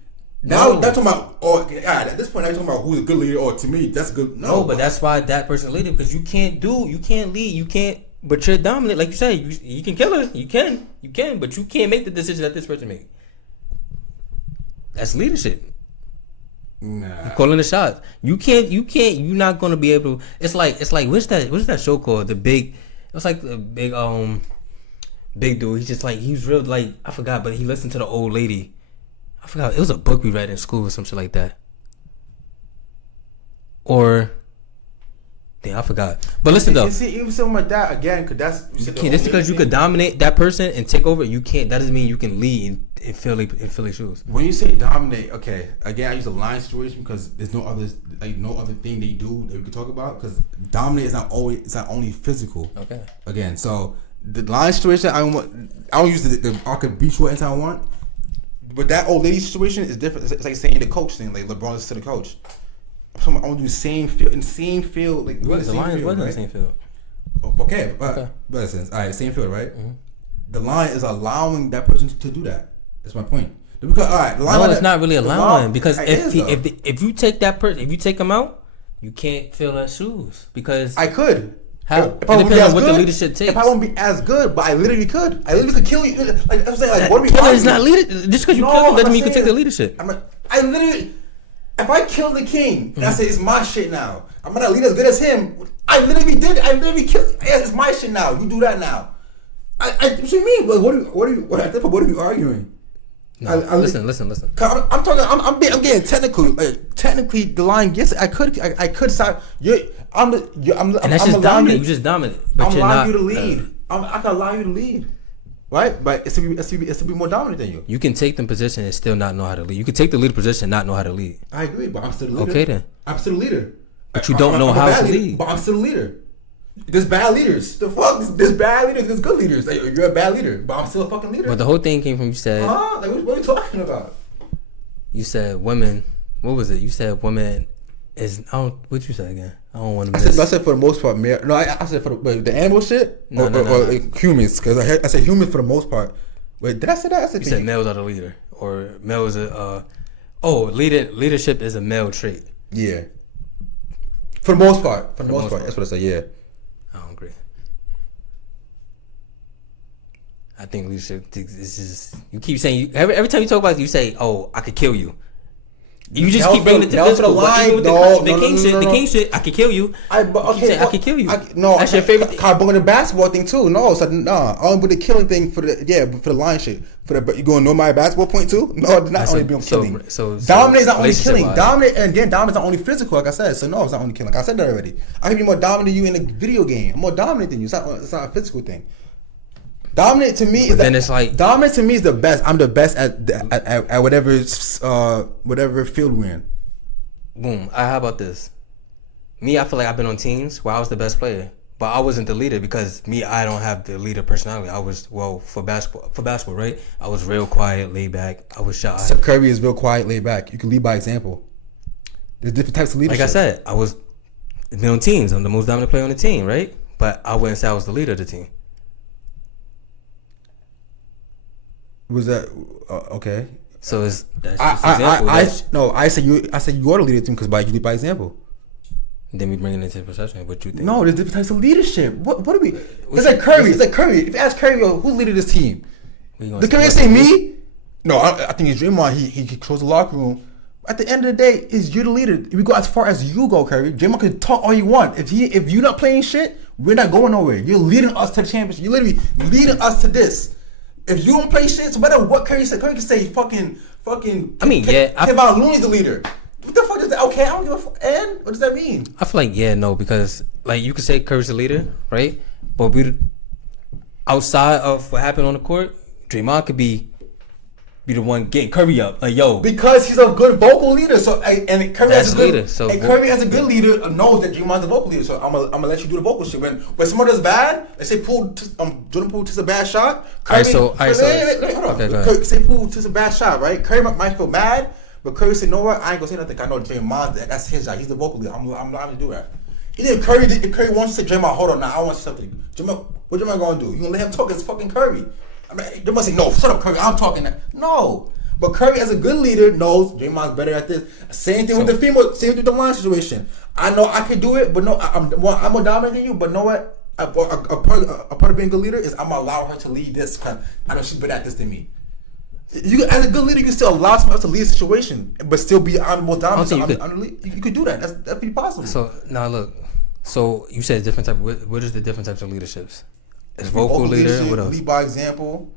Now that's talking about. At this point, I'm talking about who's a good leader. Or to me, that's good. No, but that's why that person's leading, because you can't lead, but you're dominant, like you say. You can kill her, you can, but you can't make the decision that this person made. That's leadership. Nah. You're calling the shots. You can't. You're not gonna be able to. It's like what's that show called? It's like the big dude. He's just like, he's real, like, I forgot, but he listened to the old lady. I forgot. It was a book we read in school or some shit like that. Or damn, I forgot. But listen though. You see, even something like that again, because that's just because you could dominate that person and take over, you can't. That doesn't mean you can lead in Philly shoes. When you say dominate, okay, again, I use a line situation because there's no other thing they do that we could talk about. Because dominate is not only physical. Okay. Again, so the line situation, I don't use the I could beat you anytime I want. But that old lady situation is different. It's like saying the coach thing, like LeBron is to the coach. I want to do the same field, like the Lions wasn't the same field. Okay, but listen, all right, same field, right? Mm-hmm. The line is allowing that person to do that. That's my point. Because all right, no, it's not really allowing, because if you take that person, if you take him out, you can't fill their shoes, because I could. How? It depends on what the leadership takes. If I won't be as good, but I literally could. I literally could kill you. Like I'm saying, like what are we arguing? It's not leader. Just because you kill him doesn't mean you can take the leadership. I literally, if I kill the king, and I say it's my shit now, I'm not lead as good as him. I literally killed. Yeah, it's my shit now. You do that now. What do you mean? What are we arguing? No, listen. I'm talking. I'm getting technical. Like, technically, the line gets it. I could stop. And that's just dominant. You just dominant. But I'm allowing you to lead. I can allow you to lead, right? But it's to be more dominant than you. You can take the position and still not know how to lead. You can take the leader position and not know how to lead. I agree, but I'm still the leader. Okay then. I'm still the leader. But you don't know how to lead. But I'm still the leader. There's bad leaders. The fuck? There's bad leaders. There's good leaders. Like, you're a bad leader, but I'm still a fucking leader. But the whole thing came from, you said. Like, what are you talking about? You said women. What was it? You said women is. What you say again? I don't want to. I said for the most part, male. No, I said for the animal shit. No. Like humans, because I said humans for the most part. Wait, did I say that? I said you said males are the leader, or male is a. Leadership is a male trait. Yeah. For the most part. That's what I said. Yeah. I don't agree. I think leadership is just. You keep saying every time you talk about it, you say, "Oh, I could kill you." You just keep bringing it to physical. The king shit, I could kill you. I could kill you. That's your favorite. I bring the basketball thing too. No, so only with the killing thing for the lion shit. You going to know my basketball point too? No, it's not only being killing. So dominate is not only killing. Dominate is not only physical, like I said. So no, it's not only killing. Like I said that already. I can be more dominant than you in a video game. I'm more dominant than you. It's not a physical thing. Dominant to me is dominant to me is the best. I'm the best at whatever field we're in. Boom. How about this? Me, I feel like I've been on teams where I was the best player, but I wasn't the leader because I don't have the leader personality. I was for basketball, right? I was real quiet, laid back. I was shy. Steph Curry is real quiet, laid back. You can lead by example. There's different types of leadership. Like I said, I was been on teams. I'm the most dominant player on the team, right? But I wouldn't say I was the leader of the team. Was that okay? So that's just example. I said you are the leader of the team because you lead by example. Then we bring it into perception. What you think? No, there's different types of leadership. What are we? It's like Curry. If you ask Curry, who's leader of this team? The Curry say me? No, I think it's Draymond. He controls the locker room. At the end of the day, it's you the leader. If we go as far as you go, Curry, Draymond can talk all you want. If you're not playing shit, we're not going nowhere. You're leading us to the championship. You're literally leading us to this. If you don't play shit, no matter what Curry said, Curry can say fucking. I mean, Kevin Looney's the leader. What the fuck is that? Okay, I don't give a fuck. And what does that mean? I feel like no, because like you could say Curry's the leader, right? But outside of what happened on the court, Draymond could be be the one getting Curry up. Like, yo, because he's a good vocal leader. So and Curry that's as a good leader. So Curry as a good leader knows that Draymond's a vocal leader. So I'm gonna let you do the vocal shit. When someone does bad, let's say Jordan Poole takes a bad shot. Curry, hold on. Okay, say Poole takes a bad shot, right? Curry might feel mad, but Curry said, "No, what? I ain't gonna say nothing. I know Draymond. That's his job. He's the vocal leader. I'm not gonna do that." If Curry wants to say, Draymond, hold on, now I want to say something. Draymond, what Draymond gonna do? You gonna let him talk? It's fucking Curry. I mean, they must say, no, shut up, Curry. I'm talking. No, but Curry, as a good leader, knows Draymond's better at this. Same thing with the female. Same with the line situation. I know I can do it, but no, I'm more dominant than you. But know what? A part of being a good leader is I'm gonna allow her to lead this. Cause I know she's better at this than me. You, as a good leader, you can still allow someone else to lead a situation, but still be more dominant. You could do that. That'd be possible. So now look. So you said different type. What is the different types of leaderships? It's vocal leader. What else? Lead by example.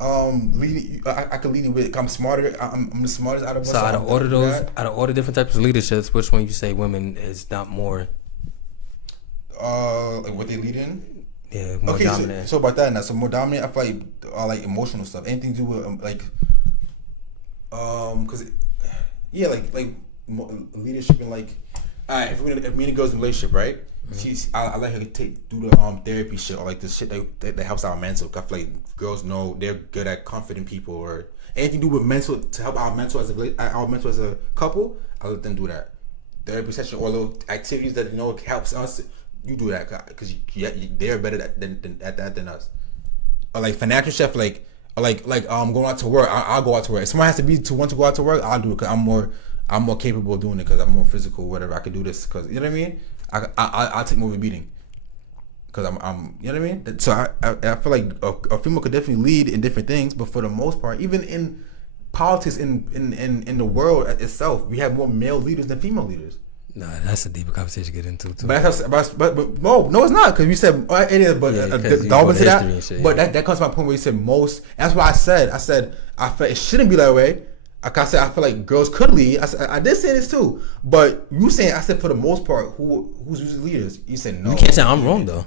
Leading. I can lead with. I'm smarter. I'm the smartest out of us. So out of all the different types of leaderships, which one you say women is not more? Like what they lead in. Yeah, more dominant. So about that now. So more dominant. I feel like emotional stuff. Anything to do with because like leadership and like. Alright, if me and a girl's in a relationship, right? Mm-hmm. I let her do the therapy shit or like the shit that helps our mental. I feel like girls know they're good at comforting people or anything to do with mental to help our mental as a couple. I let them do that. Therapy session or little activities that helps us. You do that because they're better at that than us. Or like financial stuff, like going out to work. I'll go out to work. If someone has to want to go out to work, I'll do it because I'm more capable of doing it because I'm more physical, whatever. I can do this because, you know what I mean? I'll take more of a beating because I'm, you know what I mean? So I feel like a female could definitely lead in different things, but for the most part, even in politics in the world itself, we have more male leaders than female leaders. Nah, that's a deeper conversation to get into too. But no, it's not because you said it is, but Darwin said that. But that comes to my point where you said most. That's why I said I feel it shouldn't be that way. Like I said, I feel like girls could lead. I did say this too, but you saying I said for the most part, who's usually leaders? You said no. You can't say I'm wrong though.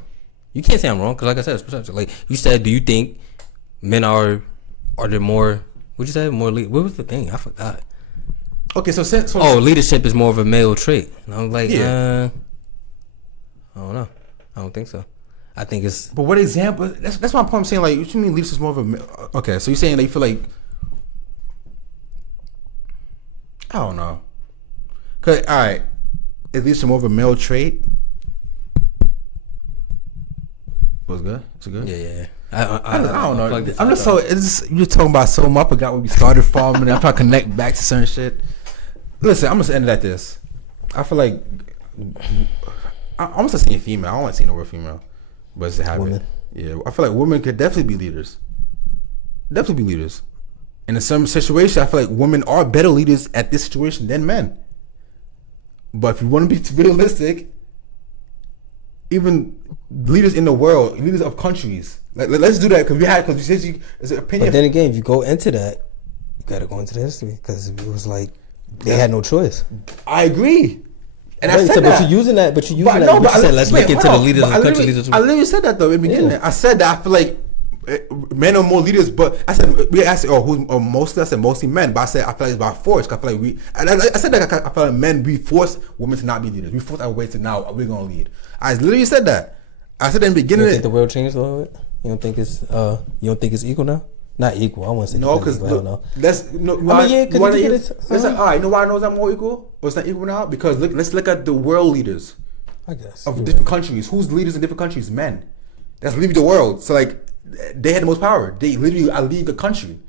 You can't say I'm wrong because, like I said, it's perception. Like you said, do you think men are there more? What'd you say? More lead? What was the thing? I forgot. Okay, so leadership is more of a male trait. And I'm like, yeah. I don't know. I don't think so. I think it's. But what example? That's my point. I'm saying like, what you mean leadership is more of a? Okay, so you're saying that you feel like. I don't know. Cause alright, is leadership more of a male trait? Was good? Was it good? Yeah. I don't know. I'm just so you're talking about so much. I forgot where we started from, and I'm trying to connect back to certain shit. Listen, I'm just end it at this. I feel like I'm just saying female. I don't want to say the word female, but it's a habit. Women. Yeah, I feel like women could definitely be leaders. Definitely be leaders. In some situation, I feel like women are better leaders at this situation than men. But if you want to be realistic, even leaders in the world, leaders of countries, let's do that because you said it's an opinion. But then again, if you go into that, you got to go into the history because it was like they had no choice. I agree. And right, I said that. But you're using that. But you said, let's look into the leaders of the country. I literally said that though in the beginning. Yeah. I said that I feel like men are more leaders, but I said mostly. I said mostly men, but I said I feel like it's by force. I feel like I said that I feel like men we force women to not be leaders. We force our way to now we're gonna lead. I literally said that. I said that in the beginning. You think the world changed a little bit? You don't think it's equal now? Not equal. I want to say no because all right. You know why I know it's not more equal? Or it's not equal now because let's look at the world leaders. I guess of different countries. Who's leaders in different countries? Men. That's leading the world. So like. They had the most power. They literally lead the country.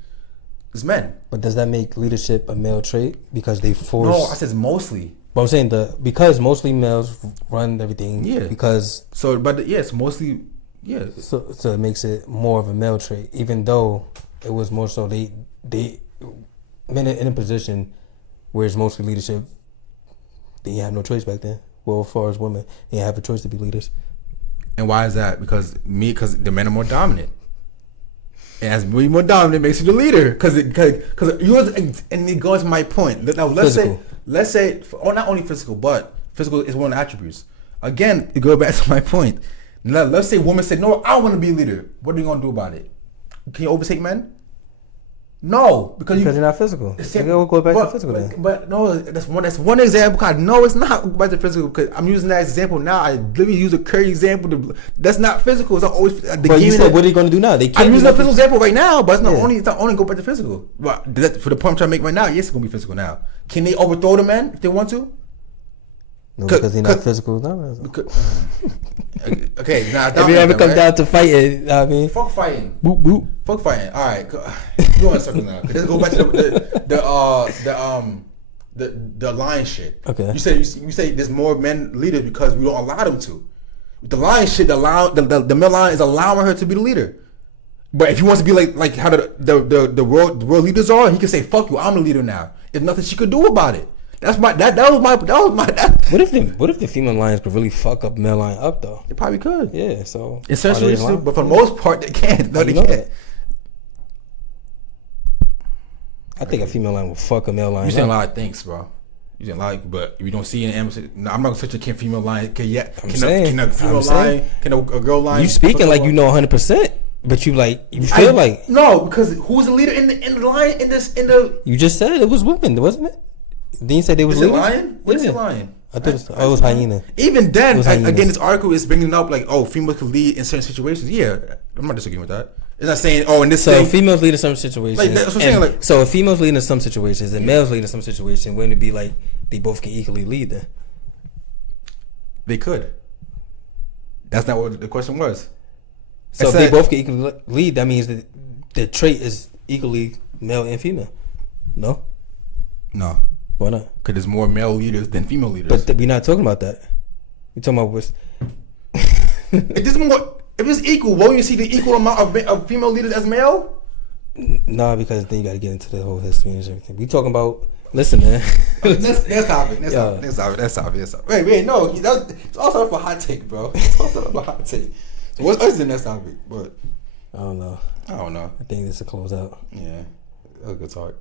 It's men. But does that make leadership a male trait because they force? No, I said mostly. But I'm saying because mostly males run everything. Yeah. Because yes, mostly yes. So it makes it more of a male trait, even though it was more so they men in a position where it's mostly leadership. They had no choice back then. Well, as far as women, they have a choice to be leaders. And why is that? Because the men are more dominant. And as being more dominant makes you the leader. Because yours, and it goes to my point. Now let's say, not only physical, but physical is one of the attributes. Again, it goes back to my point. Let's say women say, no, I want to be a leader. What are you going to do about it? Can you overtake men? No, because you're not physical. We'll go back to physical then. But no, that's one example. God, no, it's not go back to physical because I'm using that example now. I literally use a Curry example. That's not physical. It's not always. But you said, what are you going to do now? I'm using a physical example right now, but it's not only go back to physical. But for the point I'm trying to make right now, yes, it's going to be physical now. Can they overthrow the man if they want to? No, because they're not physical. Okay, now if it ever comes down to fighting, I mean, fuck fighting. Boop boop. Fuck fighting. All right, you want to circle now? Let's go back to the lion shit. Okay. You say there's more men leaders because we don't allow them to. With the lion shit, the male lion is allowing her to be the leader. But if he wants to be like how the world leaders are, he can say fuck you. I'm the leader now. There's nothing she could do about it. That was my. What if the female lions could really fuck up male lion up though? They probably could. Yeah. So essentially, but for the most part, they can't. No, they can't. I think a female lion will fuck a male lion. You saying a lot of things, bro. You saying a lot, but we don't see it in Amazon. No, I'm not gonna say a female lion. Can a female lion? Can a girl lion? You speaking like you know 100%, but you feel like no, because who's the leader in the lion in the? You just said it was women, wasn't it? Then you said they was leaders? Lion? What's a lion? I thought it was hyena. Even then, again, this article is bringing up females can lead in certain situations. Yeah, I'm not disagreeing with that. It's not saying in this. So females lead in some situations. That's what I'm saying. So if females lead in some situations and males lead in some situations, wouldn't it be like they both can equally lead then? They could. That's not what the question was. So if they both can equally lead, that means that the trait is equally male and female. No. No. Why not? Because there's more male leaders than female leaders. But we're not talking about that. We're talking about what's... If it's equal, won't you see the equal amount of female leaders as male? Nah, because then you got to get into the whole history and everything. We talking about... Listen, man. That's topic. That's topic. Wait, no. It's all started for hot take, bro. It's all started for hot take. So what's the next topic? But I don't know. I think this is a closeout. Yeah. That was a good talk.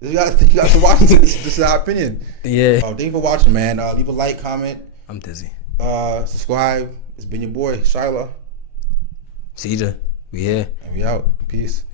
You got to watch this. This is our opinion. Yeah. Thank you for watching, man. Leave a like, comment. I'm dizzy. Subscribe. It's been your boy, Shiloh. CJ. We here. And we out. Peace.